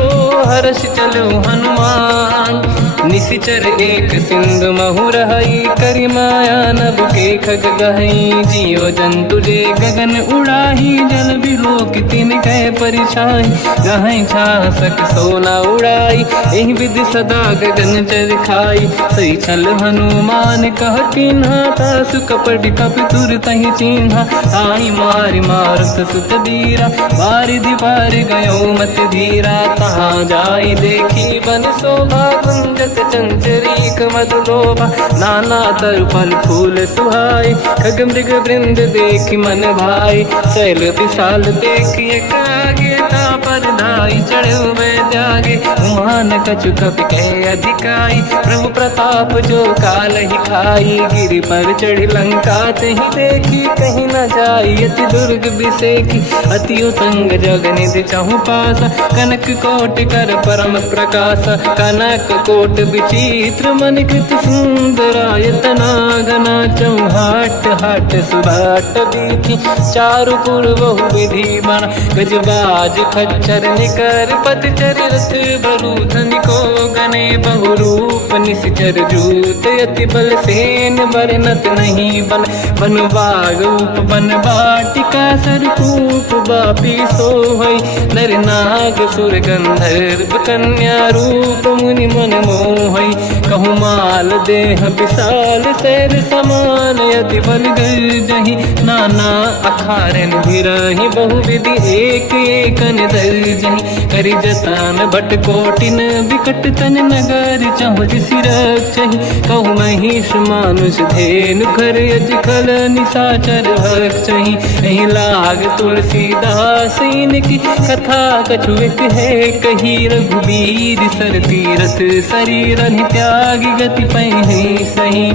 हर्ष चलो हनुमान। निशिचर एक सिंधु महु रहई, करि माया नभ के खग गहई। जीव जंतु जे गगन उड़ाही, जल बिलोक तिन कह परिछाई। गहई छासक सोना उड़ाई, एहि विधि सदा गगन चर खाई। सही छल हनुमान कह किन्हा, तासु कपट कपि तुर तहि चिन्हा। आई मारि मारुत सुत बीरा, बारिधि पार गयो मत धीरा। तहाँ जाई देखी बन शोभा, कुंजत चंचरीक मधुलोभा। नाना तरु फल फूल सुहाए, खग मृग वृंद देखि मन भाई। शैल विशाल देखि एक आगे, तापर धाई चढ़ो मैं त्यागे। उमान कछु कपि कह अधिकाई, प्रभु प्रताप जो काल ही खाई। गिरि पर चढ़ी लंका तहि देखी, कहीं न जाई अति दुर्ग बिसेखी। अति उतंग जग निधि चहु पासा, कनक कोट कर परम प्रकाश। कनक कोट विचित्र मन कृत सुंदरायतना घना। चौहाट हाट सुभाट बीथी, चारु पुर बहु विधि बना। गजबाज खच्चर निकर पतचर, रथ बरु धनिको गने। बहु रूप निशिचर जूत, अति बल सेन बरनत नहीं बन। बन बाग उप बन बाटिका, सरकूप बापी सोहई। नर नाग सुर गंधर्व कन्या, रूप मुनि मन मोहई। कहु माल देह विशाल, शैर समान यति बल गर्जहि। नाना अखारन भिरहि, बहु विधि एक एकन दर्जहि। करि जतन भट कोटिन, विकट तन नगर चहुँ सिरक्षहि। कहु महिष मानुष धेनु, खर यज खल निशाचर भक्षहि। एहि लाग तुलसीदास इनकी, कथा कछु एक है कही। रघुबीर सर तीरथ शरीरन त्यागी, गति पहि सही।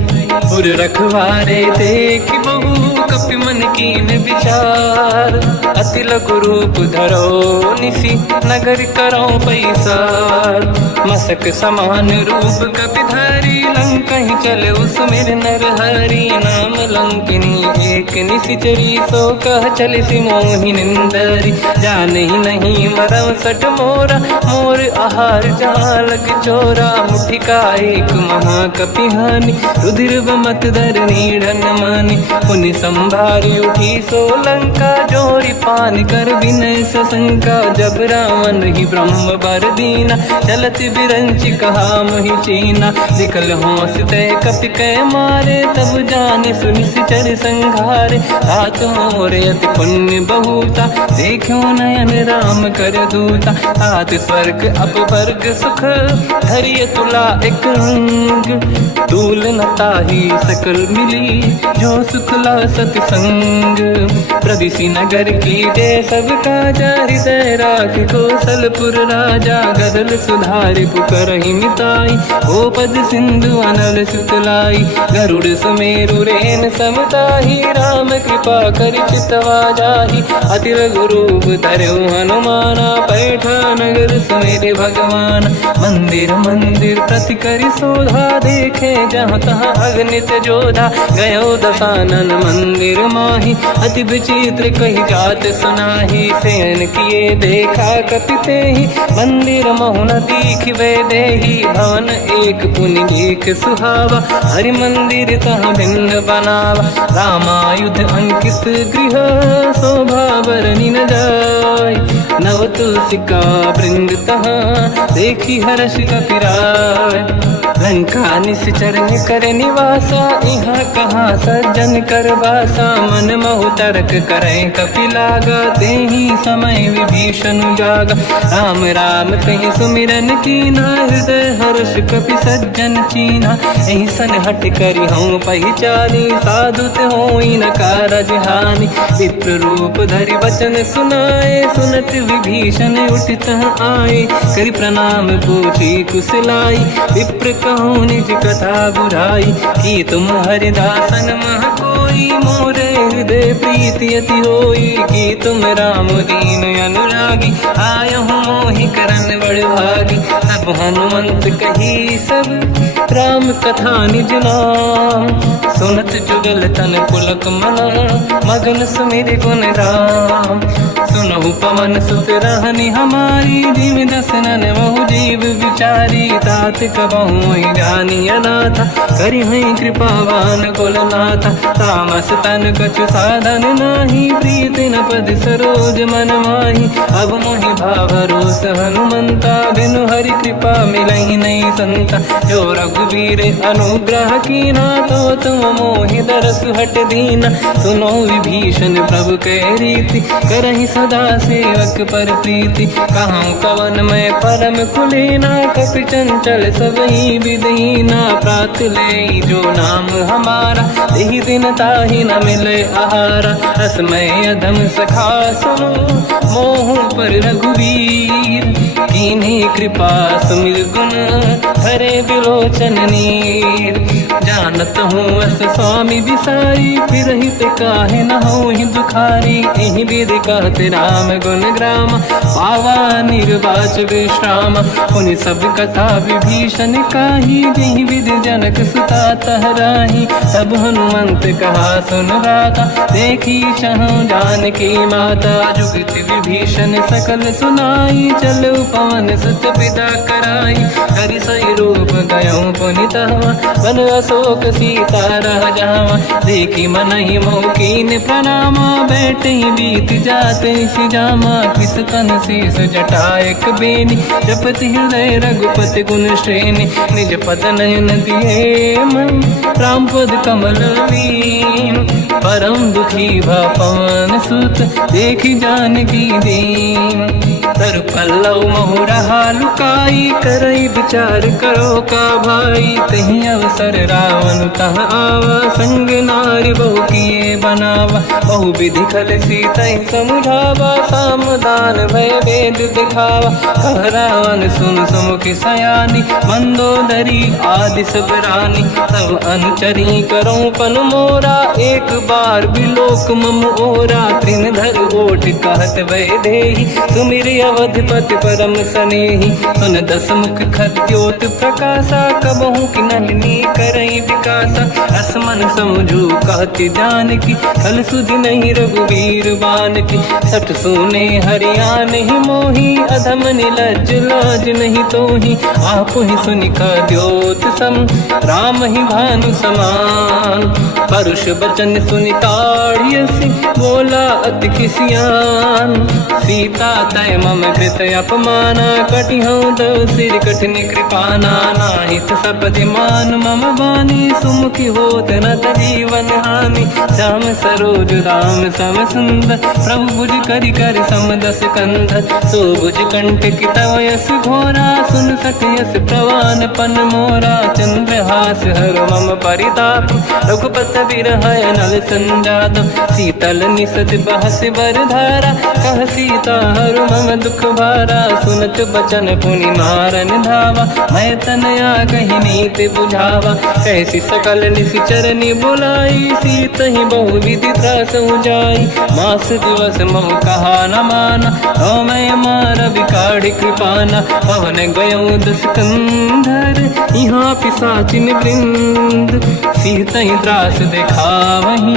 उर रखवारे देख बहु, कपि मन कीन विचार। अति लघु रूप धरो निसी, नगर करो पैसार। मसक समान रूप कपि धरी, लंकहि चले सुमिर नर हरि। नाम लंकिनी एक निशिचरी, सो कह चले सि मोहि निंदरी। जानहि नहीं मरम सट मोरा, मोर आहार जालक चोरा। मुठिका एक महाकपि हानि, रुधिर बमत धरनी ढन मानि। पुनि संभारी उठी सो लंका, जोरी पान कर विनय सशंका। जब रावण ही ब्रह्म बर दीना, चलत बिरंच कहा मोहि चीना। निकल हो हंसते कपि कै मारे, तब जाने सुनिश्चर संघारे। तात मोरे अति पुण्य बहुता, देखो नयन राम कर दूता। तात स्वर्ग अपवर्ग सुख, धरिय तुला एक अंग। दूल न ताहि सकल मिली, जो सुखला सतसंग। प्रदिशि नगर की जय सब काजा, हृदय राख कौशलपुर राजा। गदल सुधारि पुकरहि मिताई, ओ पद सिंधु अनल सुतलाई। गरुड़ सुमेरु रेन समताहि, राम कृपा करि चितवा जाहि। अति रघु रूप धरऊ हनुमाना, पैठा नगर सुमेरे भगवान। मंदिर मंदिर प्रति करि शोधा, देखे जहाँ तहाँ अगणित जोधा। गयो दशानन मंदिर माहि, अति विचित्र कही जात सुनाहि। शयन किए देखा कपि तेहि, मंदिर महु न दीखिबे देहि। भवन एक पुनि देख सुहावा, हरि मंदिर तहाँ भिन्न बनावा। रामायुध अंकित गृह, शोभा बरनि न जाय। नव तुलसी का वृंद तहाँ, देखी हर्ष कपिराय। लंका निश्चर कर निवासा, यहाँ कहाँ सज्जन कर वासा। मन महु तर्क करें कपि लागा, तेहि समय विभीषण जागा। राम राम कहीं सुमिरन कीना, हृदय हर्ष कपि सज्जन चीना। एहि सन हट करि हूँ पहिचानी, साधु होई न कारज हानि। विप्र रूप धरि वचन सुनाए, सुनत विभीषण उठित आए। करि प्रणाम पूछी कुशलाई, विप्र कहूँ निज कथा बुराई। कि तुम हरिदासन मह कोई, मोरे हृदय प्रीति अति होई। कि तुम राम दीन अनुरागी, आयहु मोहि करन बड़ भागी। तब हनुमंत कही सब, राम कथा निज नाम। सुनत जुगल तन पुलक मना, मगन सुमिर गुण राम। सुनहु पवन सुत रहनि हमारी, जीव दसनन महु जीव विचारी। तात कबहु जानी अनाथा, करि हई कृपावान कुलनाथा। तामस तन कछु साधन नाही, प्रीति न पद सरोज मन माही। अब मोहि भावरोस हनुमंता, बिनु हरि कृपा मिलहि नहीं संता। जो रघुवीर अनुग्रह कीना, तो तुम मोहि दरस हट दीना। सुनो विभीषण प्रभु के रीति, करहि सदा सेवक पर प्रीति। कहूँ कवन मैं परम कुलीना, कपि चंचल सबहि विदहीना। प्रात ले जो नाम हमारा, देहि दिन ताहि न मिले आहारा। रसमय अधम सखा सुनो, मोह पर रघुवीर। कीन्ही कृपा सुमिर गुण, हरे बिलोचन नीर। जानत हूँ अस स्वामी विसारी, फिर हित काहे न होहि दुखारी। एहि विधि कहते राम गुण ग्राम, पावा निर्वाच विश्राम। पुनि सब कथा विभीषण काही, जेहि विधि जनक सुता तहराही। तब हनुमंत कहा सुन राता, देखी चहु जानकी माता। जुगति विभीषण सकल सुनाई, चलो पवन सुत पिता कराई। हरि सही रूप गयो पुनि तहवा, बन अशोक सीता रह जावा। देखी मनहि मोह कीन प्रणामा, बैठ ही बीत जाते सिजामा। किस तन शीस जटायक बेनी, जपति हृदय रघुपति गुण श्रेणी। निज पद नयन दिए मन, राम पद कमल लीन। परम दुखी भा पवन सुत, देखी जानकी दीन। तर पल्लव महु रहा लुकाई, करई विचार करो का भाई। तही अवसर रावण तहाँ आवा, संग नारी बहु किए बनावा। बहु विधि खल सीतहि समुझावा, सामदान भय वेद दिखावा। कह रावण सुन सुमुखि सयानी, मंदोदरी आदि सब रानी। सब अनुचरी करो पन मोरा, एक बार बिलोक मम ओरा। तृण धर ओठ कहत भय देहि, सुमिर अवधपति परम सनेहि। सुन दस मुख खद्योत प्रकाशा, कबहु कि नलिनी करई नहीं विकासा असमन समझू कहती जान की कल सुधि नहीं रघुवीर बान की सठ सुने हरियाण ही मोही अधम निलज लाज नहीं तो ही आप ही सुनिका द्योत सम राम ही भानु समान परुष बचन सुनिताड़ियसि बोला अति खिसियान सीता तय मम कृत अपमाना कटिहऊँ दो सिर कठिन कृपाना नाहित सपदि मान मम बानी सुमुखी होत न जीवन हानि श्याम सरोज राम सम सुंदर प्रभु भुज करि कर समदस कंध सो भुज कंठ की तव यस घोरा सुन सक यस प्रवान पन मोरा चंद्रहास हर मम परिताप रघुपत बिरह नल संजात शीतल निसत बहस बर धारा कह सीता हर मम दुख भारा सुनत बचन पुनि मारन धावा मैं तनया कही नीति बुझावा कैसी सकल निश्चरनि बुलाई सीत ही बहु विधि त्रास जाई मास दिवस महु कहा न माना तो मैं मार बिकाड़ कृपाना पवन गयो दस कंधर यहाँ पिशाचिन वृंद सीत ही त्रास दिखावही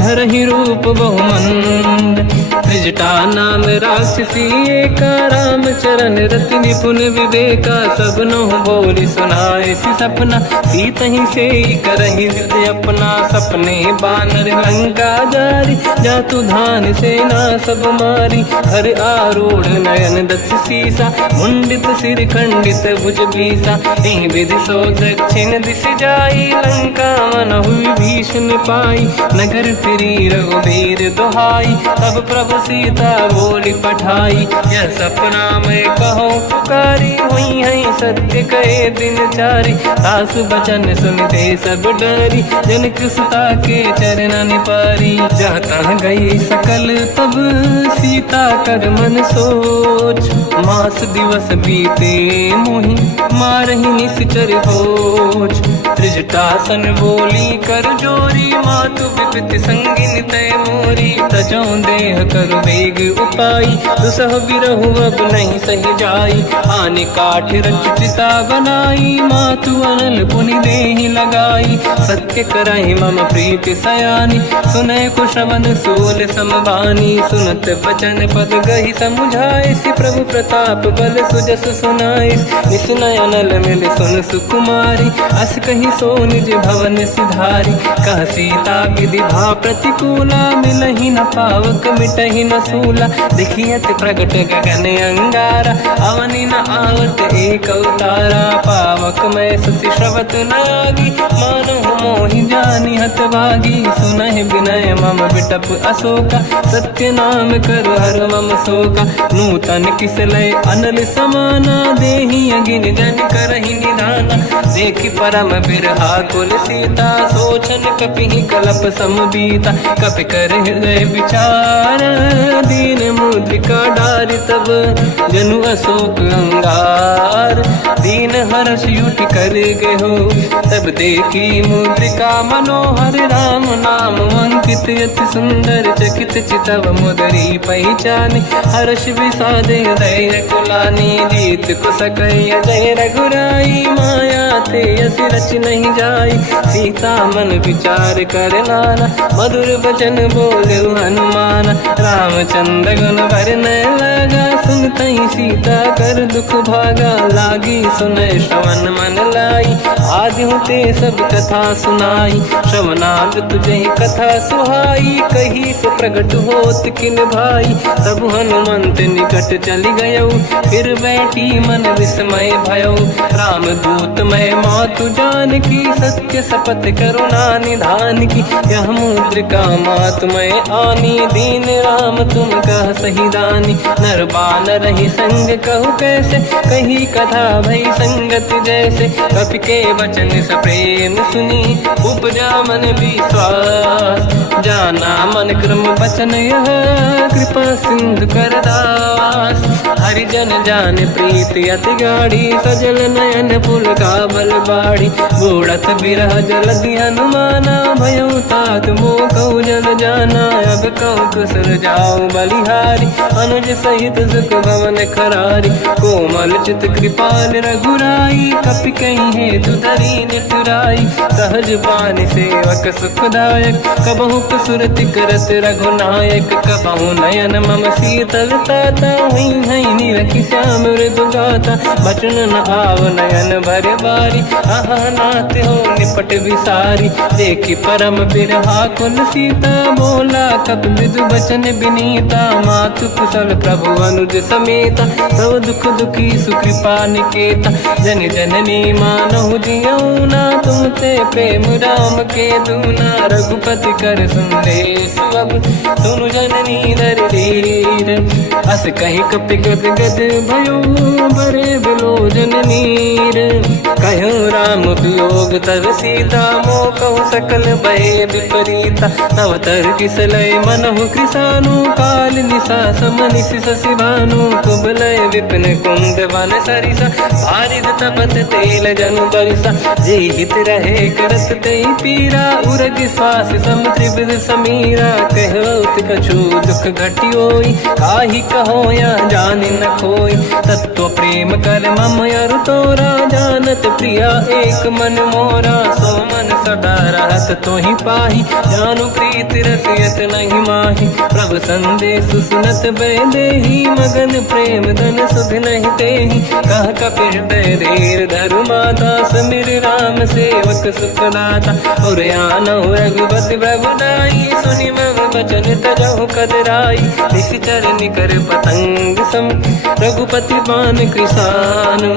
धर ही रूप बहुमंद त्रिजटा नाम राक्षसी एका राम चरण रति निपुण विवेका सबनो बोली सुनाए सी सपना सीत ही से करही विद अपना सपने बानर लंका जारी जातु धान सेना सब मारी हर आरूढ़ नयन दस सीसा मुंडित सिर खंडित भुज बीसा यही विधि सो दक्षिण दिश जाई लंका मन हुई भीषण पाई नगर फिरी रघुबीर दुहाई तब प्रभु सीता बोली पठाई यह सपना मैं कहो पुकारी हुई है सत्य कहे दिन चारी सासु बचन सुनते सब डरी जनक सुता के चरण पारी जाता गई सकल तब सीता कर मन सोच मास दिवस बीते मोहि मारहि निश्चर होच त्रिजटासन बोली कर जोरी मातु विपित संगिन तय मोरी तजो देह कर वेग उपाई दुसह बिरहु अब नहीं सही जाई आने काठ रचिता बनाई मातु अनल पुनि देहि लगाई सत्य कराई मम प्रीति सयानी सुने कुशवन सूल समबानी सुनत बचन पद गही समुझाए सि प्रभु प्रताप बल सुजस सुनाई निसनय अनल मिल सुन सुकुमारी अस कही सो निज भवन सिधारी कह सीता विधि भा प्रतिकूला मिलहि न पावक मिटहि न सूला देखियत प्रगट गगन अंगारा अवनि न आवत एक अवतारा पावक मैं ससि श्रवत न आगी मानो मोहि जानि हत भागी सुनहि विनय मम बिटप अशोका सत्य नाम कर हर मम शोका नूतन किसलय अनल समाना देहि अगिन जन करहि निधाना देखि परम बिरहा कुल सीता सोचन कपि कलप समबीता कपि कर हृदय विचार दीन मुद्रिका डारि तब जनु अशोक अंगार दीन हर्ष युट कर गयो तब देखी मुद्रिका मनोहर राम नाम अंकित अति सुंदर चकित चितव मुदरी पहचान हर्ष विषाद हृदय कुलानी जीत कुसकय जय रघुराई माया ते यस रच नहीं जाई सीता मन विचार कर नाना मधुर वचन बोले हनुमान रामचंद्र गुण भरने लगा सुनते ही सीता कर दुख भागा लागी सुने श्रवण मन लाई आज होते सब कथा सुनाई श्रवणाग तुझे कथा सुहाई कही से प्रगट होत किन भाई तब हनुमंत निकट चली गयो फिर बैठी मन विस्मय भयो राम दूत मैं मातु जान की सत्य शपथ करुणा निधान की यह मुद्रिका मातु मैं आनी दीन राम तुम कह सही दानी नर बानर ही संग कहु कैसे कही कथा भई संगत जैसे कपि के वचन सप्रेम सुनी उपजा किया मन विश्वास, जाना मन क्रम बचन यह कृपा सिंधु करदास। हरिजन जान प्रीति अति गाढ़ी, सजल नयन पुल काबल बाड़ी। बूढ़त बिरह जल हनुमाना, भयउ तात मोह कहु जल जाना। अब कहु कुशल जाऊ बलिहारी, अनुज सहित सुख भवन खरारी। कोमल चित कृपाल रघुराई, कपि कहीं हेतु धरी निठुराई। सहज पानि सेवक सुखदायक, कबहु कुसुरति करत रघुनायक। कबहु नयन मम शीतलता, हुई हई नीरखि श्याम मृदु गाता। बचन न आव नयन भर बारी, आहा नाथ हो निपट विसारी। देखी परम बिरहा कुल सीता, बोला कप मृदु बचन बिनीता। मातु कुशल प्रभु अनुज समेता, सब दुख दुखी सुकृपा निकेता। जन जननी मानहु जियऊ ना, तुम ते प्रेम राम के दूना। रघुपति कर संदेश अब सुनु जननी दर धीर। अस कहीं कपि गद गद भयो, बरे बिलोचन नीर। कहो राम वियोग तब सीता, मोह कहु सकल भय विपरीता। तव तर किसलय मनहु कृसानु, काल निशा समनिश शशि भानु। कुबलय विपिन कुंद वन सरिसा, बारिद तपत तेल जनु बरिसा। जे हित रहे करत ते पीरा, उरग श्वास सम त्रिविध समीरा। कहत कछु दुख घटियोई, काहि कहो या जानि न खोई। तत्व प्रेम कर मम अरु तोरा, जानत प्रिया एक मन मोरा। सो मन सदा रहत तोहि पाहि, जानु प्रीति रसियत नहीं माहि। प्रभु संदेश सुनत भय देहि, मगन प्रेम धन सुध नहीं तेहि। कह कपि हृदय धीर धरु माता, समिर राम सेवक सुखदाता। और आनहु रघुपति प्रभुदाई, सुनि मम बचन तजहु कदराई। निशिचर निकर पतंग सम, रघुपति बान कृसानु।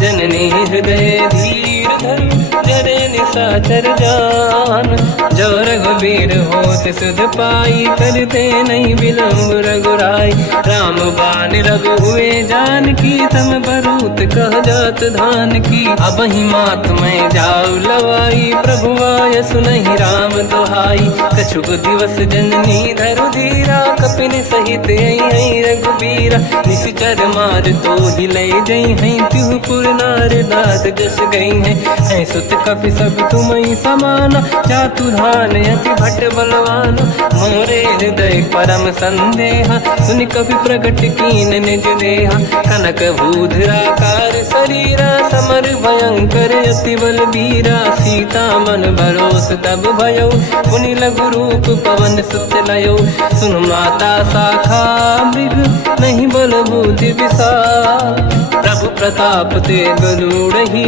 जननी हृदय धीर धरु, जरे निशाचर जान। जो रघुबीर होत सुध पाई, करते नहीं विलम्ब रघुराई। राम बान रघु हुए जानकी, तम बरूत कह जात धान की। अब ही मात मैं जाऊ लवाई, प्रभु आय सुनहि राम दोहाई। कछुक दिवस जननी धरु धीरा, कपिन सहित आई रघुबीरा। निशिचर मार तो ही ले जई हैं, तिहु पुर नार दात जस गई हैं। सुत कपि सब तुमहि समाना, चातुधान अति भट बलवाना। मोरे हृदय परम संदेहा, सुनि कपि प्रगट कीन निज देहा। कनक भूधराकार शरीरा, समर भयंकर अति बलबीरा। सीता मन भरोस तब भयउ, पुनि लघु रूप पवन सुत लयउ। सुन माता शाखा मृग, नहीं बल बुद्धि विशाल। प्रभु प्रताप ते गरुड़हि,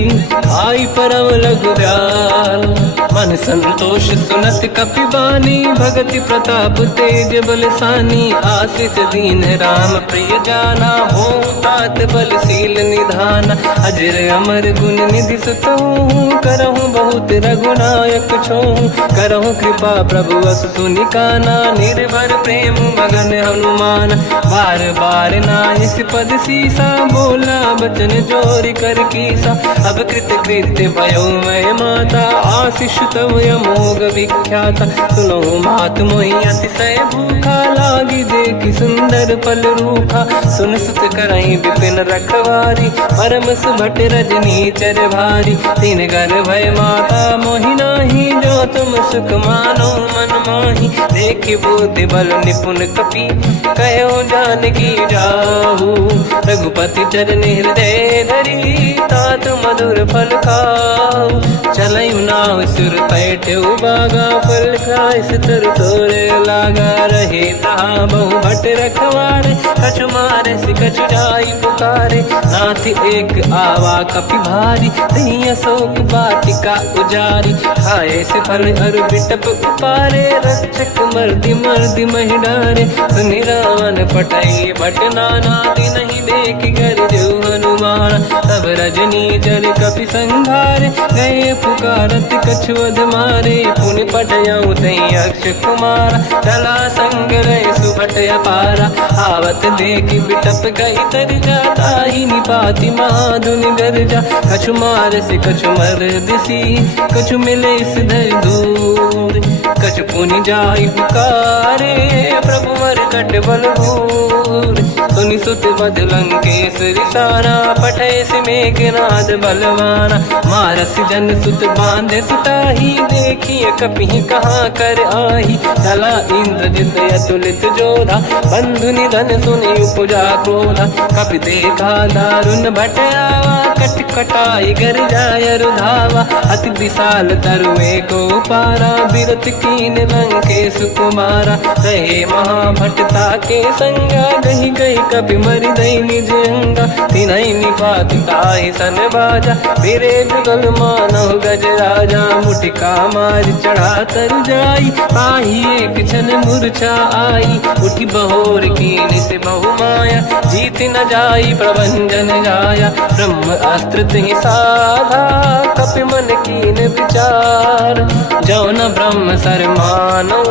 आई परम लघुदयाल। मन संतोष सुनत कपि बानी, भगति प्रताप तेज बलसानी। आशीष दीन राम प्रिय जाना, हो तात बलशील निधाना। अजर अमर गुण निधि सुतहु, करहु बहुत रघुनायक छोहु। करहु कृपा प्रभु अस सुनि काना, निर्भर प्रेम मगन हनुमान। बार बार नाहिस पद सीसा, बोला बचन जोरि कर कीसा। अब कृत कृत्य भयो मैं माता, आशीष तव अमोघ विख्याता। सुनो मात मोहि अतिशय भूखा, लागी देखि सुंदर फल रूखा। सुन सुत करहि विपिन रखवारी, परम सुभट रजनी चर भारी। तीन घर भय माता मोहि नाही, जो तुम सुख मानो मन माही। देखि बुद्धि बल निपुण कपि, कहो जानकी जाहू। रघुपति चरण हृदय धरी, तात मधुर फल खाऊ। चलयु नाव सुर पैठ्यउ बागा, फल खाय सितर तोरे लागा। रहे तहाँ बहु भट रखवारे, कछु मारे सि कछु जाई पुकारे। नाथ एक आवा कपि भारी, तहीं अशोक वाटिका उजारी। खाए से फल अरु बिटप उपारे, रक्षक मर्दि मर्दि महि डारे। सुनि रावण पटई भट नाना, नहीं देखि कर जो हनुमान। तब रजनी चर कपि संघारे, गए पुकारत कछु अध मारे। पुनि पटयउ तहीं अक्ष कुमारा, चला संग रहे सुभट अपारा। आवत देखि बिटप गई तर जाता, ही निपाति माधुनि गर्जा। कछु मार से कछु मर दिसी, कछु मिले इस धर दूर। कछु पुनि जाई पुकारे, प्रभु मरकट बलभूर। सुनि सुत बद लंकेश्वरी सारा, पठे मेघनाद बलवाना। मारस जन सुत बांधे सुताही, देखिए कपि कहाँ कर आही। चला इंद्रजित अतुलित जोधा, बंधु निधन सुनि उपजा क्रोधा। कपि देखा दारुण भट आवा, कट कटाई गर जाय रुधावा। अति विशाल तरुए को पारा, बिरत कीन लंकेश कुमारा। रहे महाभटता के संगा, गही गई कपि मरि दई निज अंगा। तिन्हि निपात ताहि सन बाजा, फिरे जुगल मानव गज राजा। मुटिका मार चढ़ा तर जाई, पाही एक क्षण मूर्छा आई। उठी बहोर कीन से बहु माया, जीत न जाई प्रभंजन जाया। ब्रह्म अस्त्र तिहि साधा, कपि मन कीन विचार। जो न ब्रह्म सर मानो,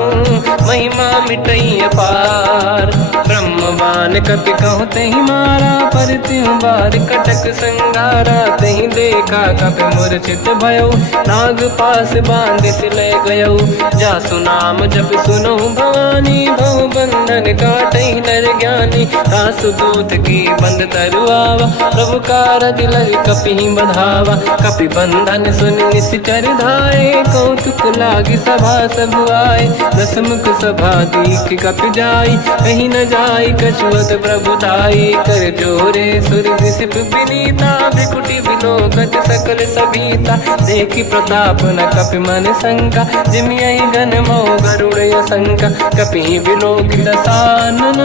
महिमा मिटई अपार। ब्रह्मवान कपि कहु तहि मारा, पर त्यों बार कटक संगारा। तहि देखा कपि मूर्छित भयो, नाग पास बांध सिले गयो। जासु नाम जप सुनो भवानी, भव बंधन काटहि नर ज्ञानी। तासु दूत की बंद तरुआवा, प्रभु कारज लग कपि बधावा। कपि बंधन सुन निश्चर धाये, कौतुक लागी सभा सब आए। दसमुख सभा दीख कपि जाई, कहीं न जाई कछुअत प्रभु ताई। कर जोरे सुर दिसिप विनीता, भ्रिकुटि विलोकत सकल सबीता। देखि प्रताप न कपि मन शंका, जिमियहि गण मौ गरुड़ असंका। कपि विलोकित सानन,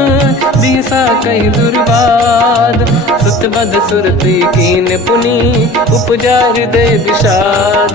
दिशा कहि दुर्वाद। सुत बद सुरति कीन पुनि, उपजा हृदय विषाद।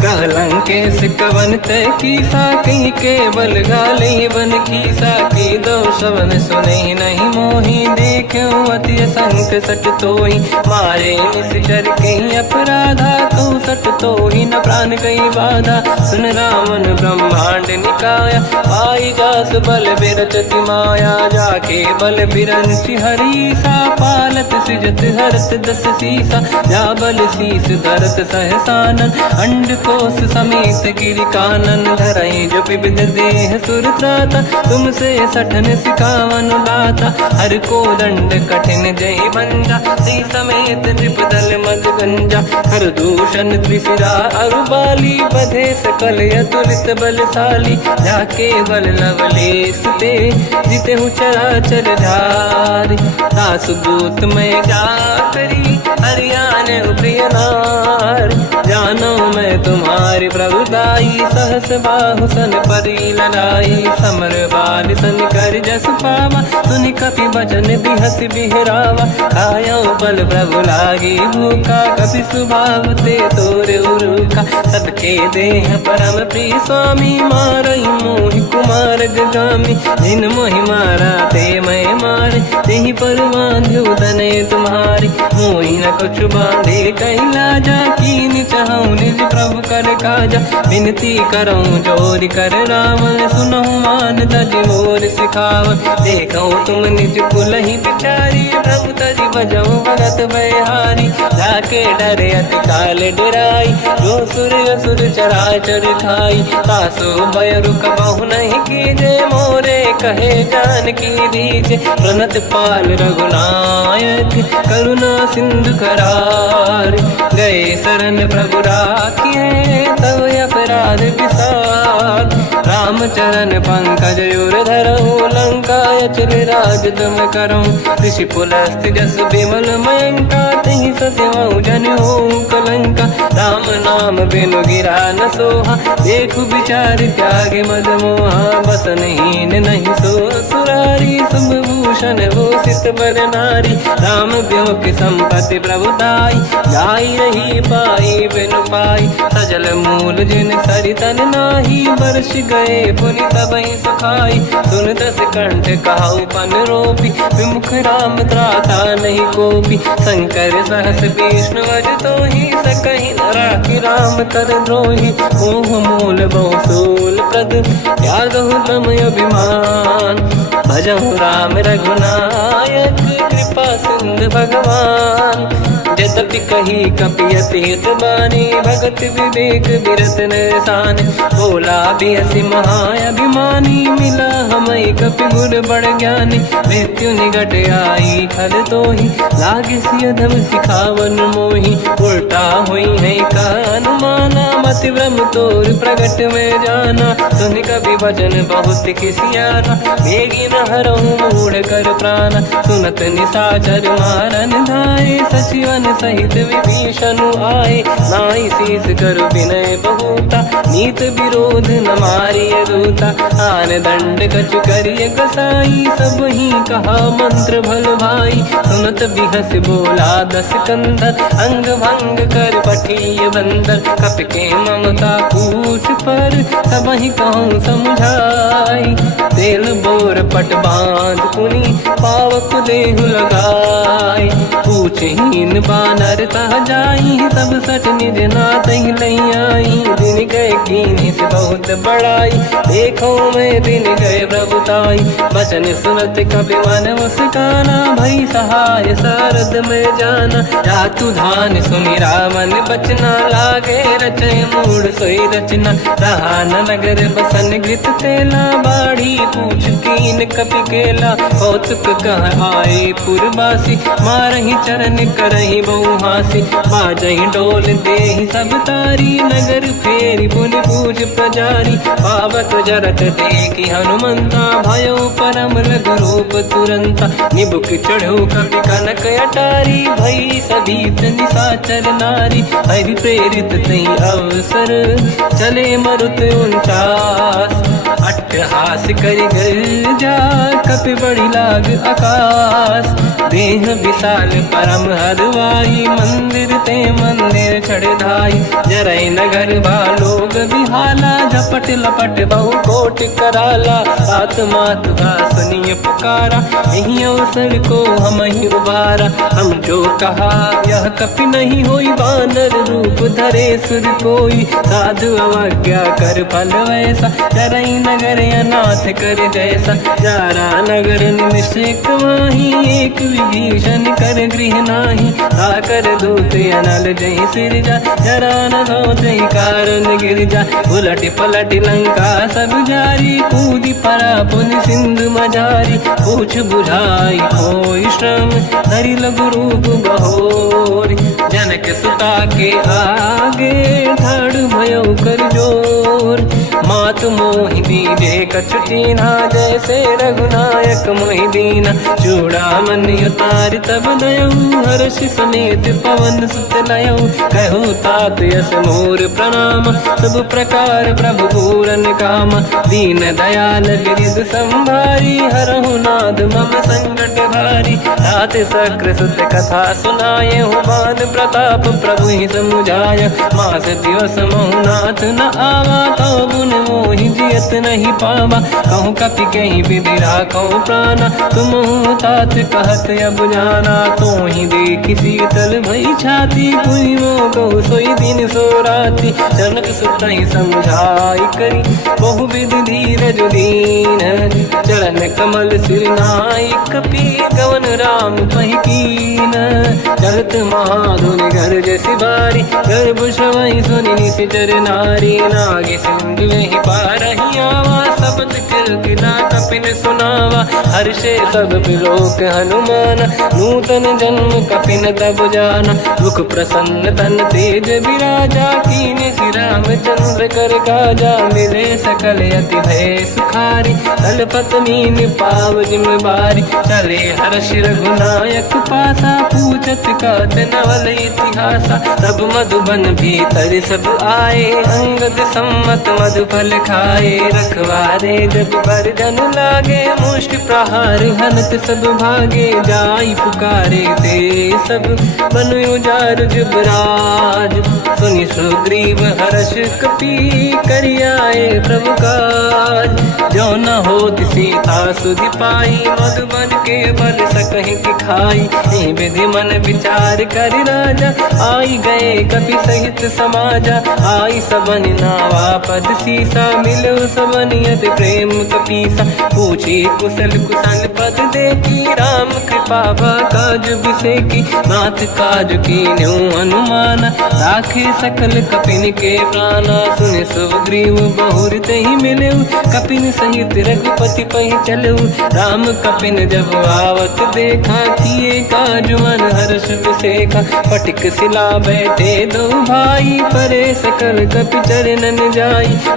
कह लंकेश कवन तय कीसा, कहीं केवल गाले बन कीसा। की दो शवन सुनहि नहीं मोहि, देखूं अति संत सट तोहि। मारे निश्चर कहीं अपराधा, कहूँ सट तोहि न प्राण कहीं बाधा। सुन रावण ब्रह्मांड निकाया, पाई जास बल बिरचति माया। जाके बल बिरंच हरीसा, पालत सृजत हरत दस सीसा। जा बल शीस धरत सहसानन, अंड कोश समेत गिरि कानन। धरई जो विविध देह सुर त्राता, तुमसे सठन सिखावन दाता। हर को दंड कठिन जय बंजा, सी समेत नृपदल मद गंजा। हर दूषण त्रिशिरा अरुबाली, बधे सकल अतुलित बलशाली। जाके बल लवलेश ते, जितेहु चराचर धारी। तासु दूत में जा करी, हरियाण प्रिय नार। जानो मैं तुम्हारी प्रभुताई, सहस बाहु सन परी लड़ाई। समर बाल सन कर जस पावा, सुनि कपि बचन बिहस बिहरावा। खायो बल प्रभु लागी भूखा, कपि स्वभाव ते तोरे उरुखा। सबके देह परम प्रिय स्वामी, मारई मोहि कुमार गगामी। जिन मोहि मारा ते मैं मारे, तेहि पर बांधु तनय तुम्हारी। मोहि न कुछ बांधे कैलाजा, कीन चाहूं निज प्रभु कर काजा। विनती करऊं जोरि कर रावण, सुनहु मान तज मोर सिखावन। देखो तुम निज कुलहि बिचारी, प्रभु तज बजऊं भगत बयहारी। जाके डरे अति काल डराई, जो सुर असुर चराचर खाई। तासु भय रुक बहु नहीं कीजे, मोरे कहे जान की दीजे। प्रणत पाल रघुनायक, करुणा सिंधु करार। गए शरण प्रभु राखिए, तव अपराध विसार। रामचरण पंकज उर धरऊं, लंका अचल राज तुम करऊं। ऋषि पुलस्त जस विमल मयंका, तिहि ससेवऊं जन होऊं कलंका। राम नाम बिनु गिरा न सोहा, देखु विचार त्याग मद मोहा। बसनहीन नहीं सो सुरारी, शुभ भूषण भूषित बर नारी। राम ब्यों की संपत्ति प्रभुताई, जाई रही पाई बिनु पाई। सजल मूल जिन सरितन नाही, बरस गए पुनि तबहि सुखाई। सुन दस कंठ कहाऊ पन रोपी, विमुख राम त्राता नहीं कोपी। शंकर सहस विष्णु अज तोहि, सकहि न राखि राम कर द्रोही। मोह मूल बहु सूल प्रद, त्यागहु तम अभिमान। भजहु राम रघुनायक, कृपा सिंधु भगवान। जतपि कही कपियति हित बानी, भगत विवेक बिरत निशान। बोला बियसि महाअभिमानी, मिला हमई कपि गुर बड़ ज्ञानी। मृत्यु निकट आई खल तोहि, लागे सिय धम सिखावन मोहि। उल्टा हुई है का अनुमाना, मति भ्रम तोर प्रगट में जाना। सुन कवि वचन बहुत किसियाना, बेगी न हरहु मूढ़ कर प्राण। सुनत निशाचर मारन धाये, सचिवन सहित विभीषण आए। नाई शीस कर विनय बहुता, नीत विरोध न मारिय दूता। आन दंड कछु करिय कसाई, सब ही कहा मंत्र भल भाई। सुनत बिहस बोला दस कंधर, अंग भंग कर पठिय बंदर। कपि के ममता पूछ पर, सब ही कहूँ समझाई। तेल बोर पट बांध पुनि, पावक देहु लगाई। पूछहीन बानर तह जाई, तब सट निज नाथ ही लई आई। दिन गए कीन्ही से बहुत बड़ाई, देखो मैं दिन गए प्रभुताई। बचन सुनत कपि मन मुस्काना, भई सहाय सारद में जाना। जातु धान सुनि रावण बचना, लागे रचय मूढ़ सोई रचना। रहा न नगर बसन घृत तेला, बाढ़ी पूछ कीन कपि केला। कौतुक कह आए पुरवासी, मारहि चरण करहि बहु हासी। बाजहि डोल देहि सब तारी, नगर फेरि पुनि पूछ प्रजारी। पावक जरत देखि हनुमंता, भयो परम रघुरूप तुरंता। निबुक चढ़ो कपि कनक अटारी, भई सभीत निशाचर नारी। हरि प्रेरित तहि अवसर, चले मरुत 49। अट्टहास करि गर्जा, कपि बड़ी लाग आकाश। देह विशाल परम हरवाई, मंदिर ते मंदिर चढ़ धाई। जरई नगर बालोग बिहाला, झपट लपट बहु कोट कराला। आत्मा तुहा सुनिय पुकारा, यही अवसर को हम ही उबारा। हम जो कहा यह कपि नहीं होई, वानर रूप धरे सुर कोई। साधु अवज्ञा कर फल वैसा, जरई नगर अनाथ कर जैसा। जारा नगर निमिषेक माही, एक विभीषण कर गृह नाही। आकर दूत अनल जय सिरजा, जरा न हो जय कारण गिर जा। उलट पलट लंका सब जारी, कूदी परा पुन सिंधु मझारी। पूछ बुझाई कोई श्रम, हरि लघु रूप बहोरी। जनक सुता के आगे, ठाड़ भयो कर जोर। मात मोहि दीजे कछु कीन्हा, जैसे रघुनायक मोहि दीना। चूड़ामन उतार तब दयऊ, हर्ष समेत पवन सुत लयऊ। कहो तात यस मोर प्रणाम, सब प्रकार प्रभु पूरन काम। दीन दयाल गिरिध संभारी, हरहु नाद मम संकट भारी। तात सक्र सुत कथा सुनाए, हुमान प्रताप प्रभु ही समुझाय। मास दिवस महु नाथ न आवा, तो गुण मोहि जियत नहीं पावा। कहूँ कपि कहीं विधि राखो प्राणा, तुम तात कहत अब जाना। तो ही देखी शीतल भई छाती, पुनि मोह सोई दिन सो राति। जनक सुत ही समझाई करी, बहु विधि धीरज दीन। चरण कमल सिर नाई, कपि गवन राम पहि कीन। चलत महाधुनि घर जैसी बारी, गर्भ श्रवहि सुनि निशिचर नारी। नागे सिंधु ही पारहि आवा, शब्द किरकिरा कपिन सुनावा। हर्षे सब बिलोक हनुमान, नूतन जन्म कपिन तब जाना। मुख प्रसन्न तन तेज विराजा, कीने श्री रामचंद्र कर काजा। मिले सकल अति भय सुखारी, तलपत मीन पाव जिम बारी। चले हर्ष रघुनायक पासा, पूछत कात नवल इतिहासा। तब मधुबन भीतर सब आए, अंगद सम्मत मधुफल खाए। रखवारे जब बरजन लागे, मुष्टि प्रहार हनत सब भागे। जाई पुकारे ते सब, बन उजार जुबराज। सुनि सुग्रीव हर्ष कपि, करियाए प्रभु काज। काज। जो न होत सीता सुधि पाई, मधुबन के बल सकहि की खाई। यही विधि मन विचार कर राजा, आई गए कपि सहित समाजा। आई सबन नावा पद सीसा, मिलो सबन यदि प्रेम कपीसा। पूछी कुशल कुशल पद देखी, राम कृपा काज बिसेकी। नाथ काज कीन्हु अनुमान, राखे सकल कपिन के प्राणा। सुनि सुग्रीव बहुर तेहि मिलऊ, कपिन सहित रघुपति पहि चलऊ। राम कपिन जब आवत देखा, किए काज मन हर्ष बिसेखा। फटिक सिला बैठे दो भाई, परे सकल कपि चरणन जाई।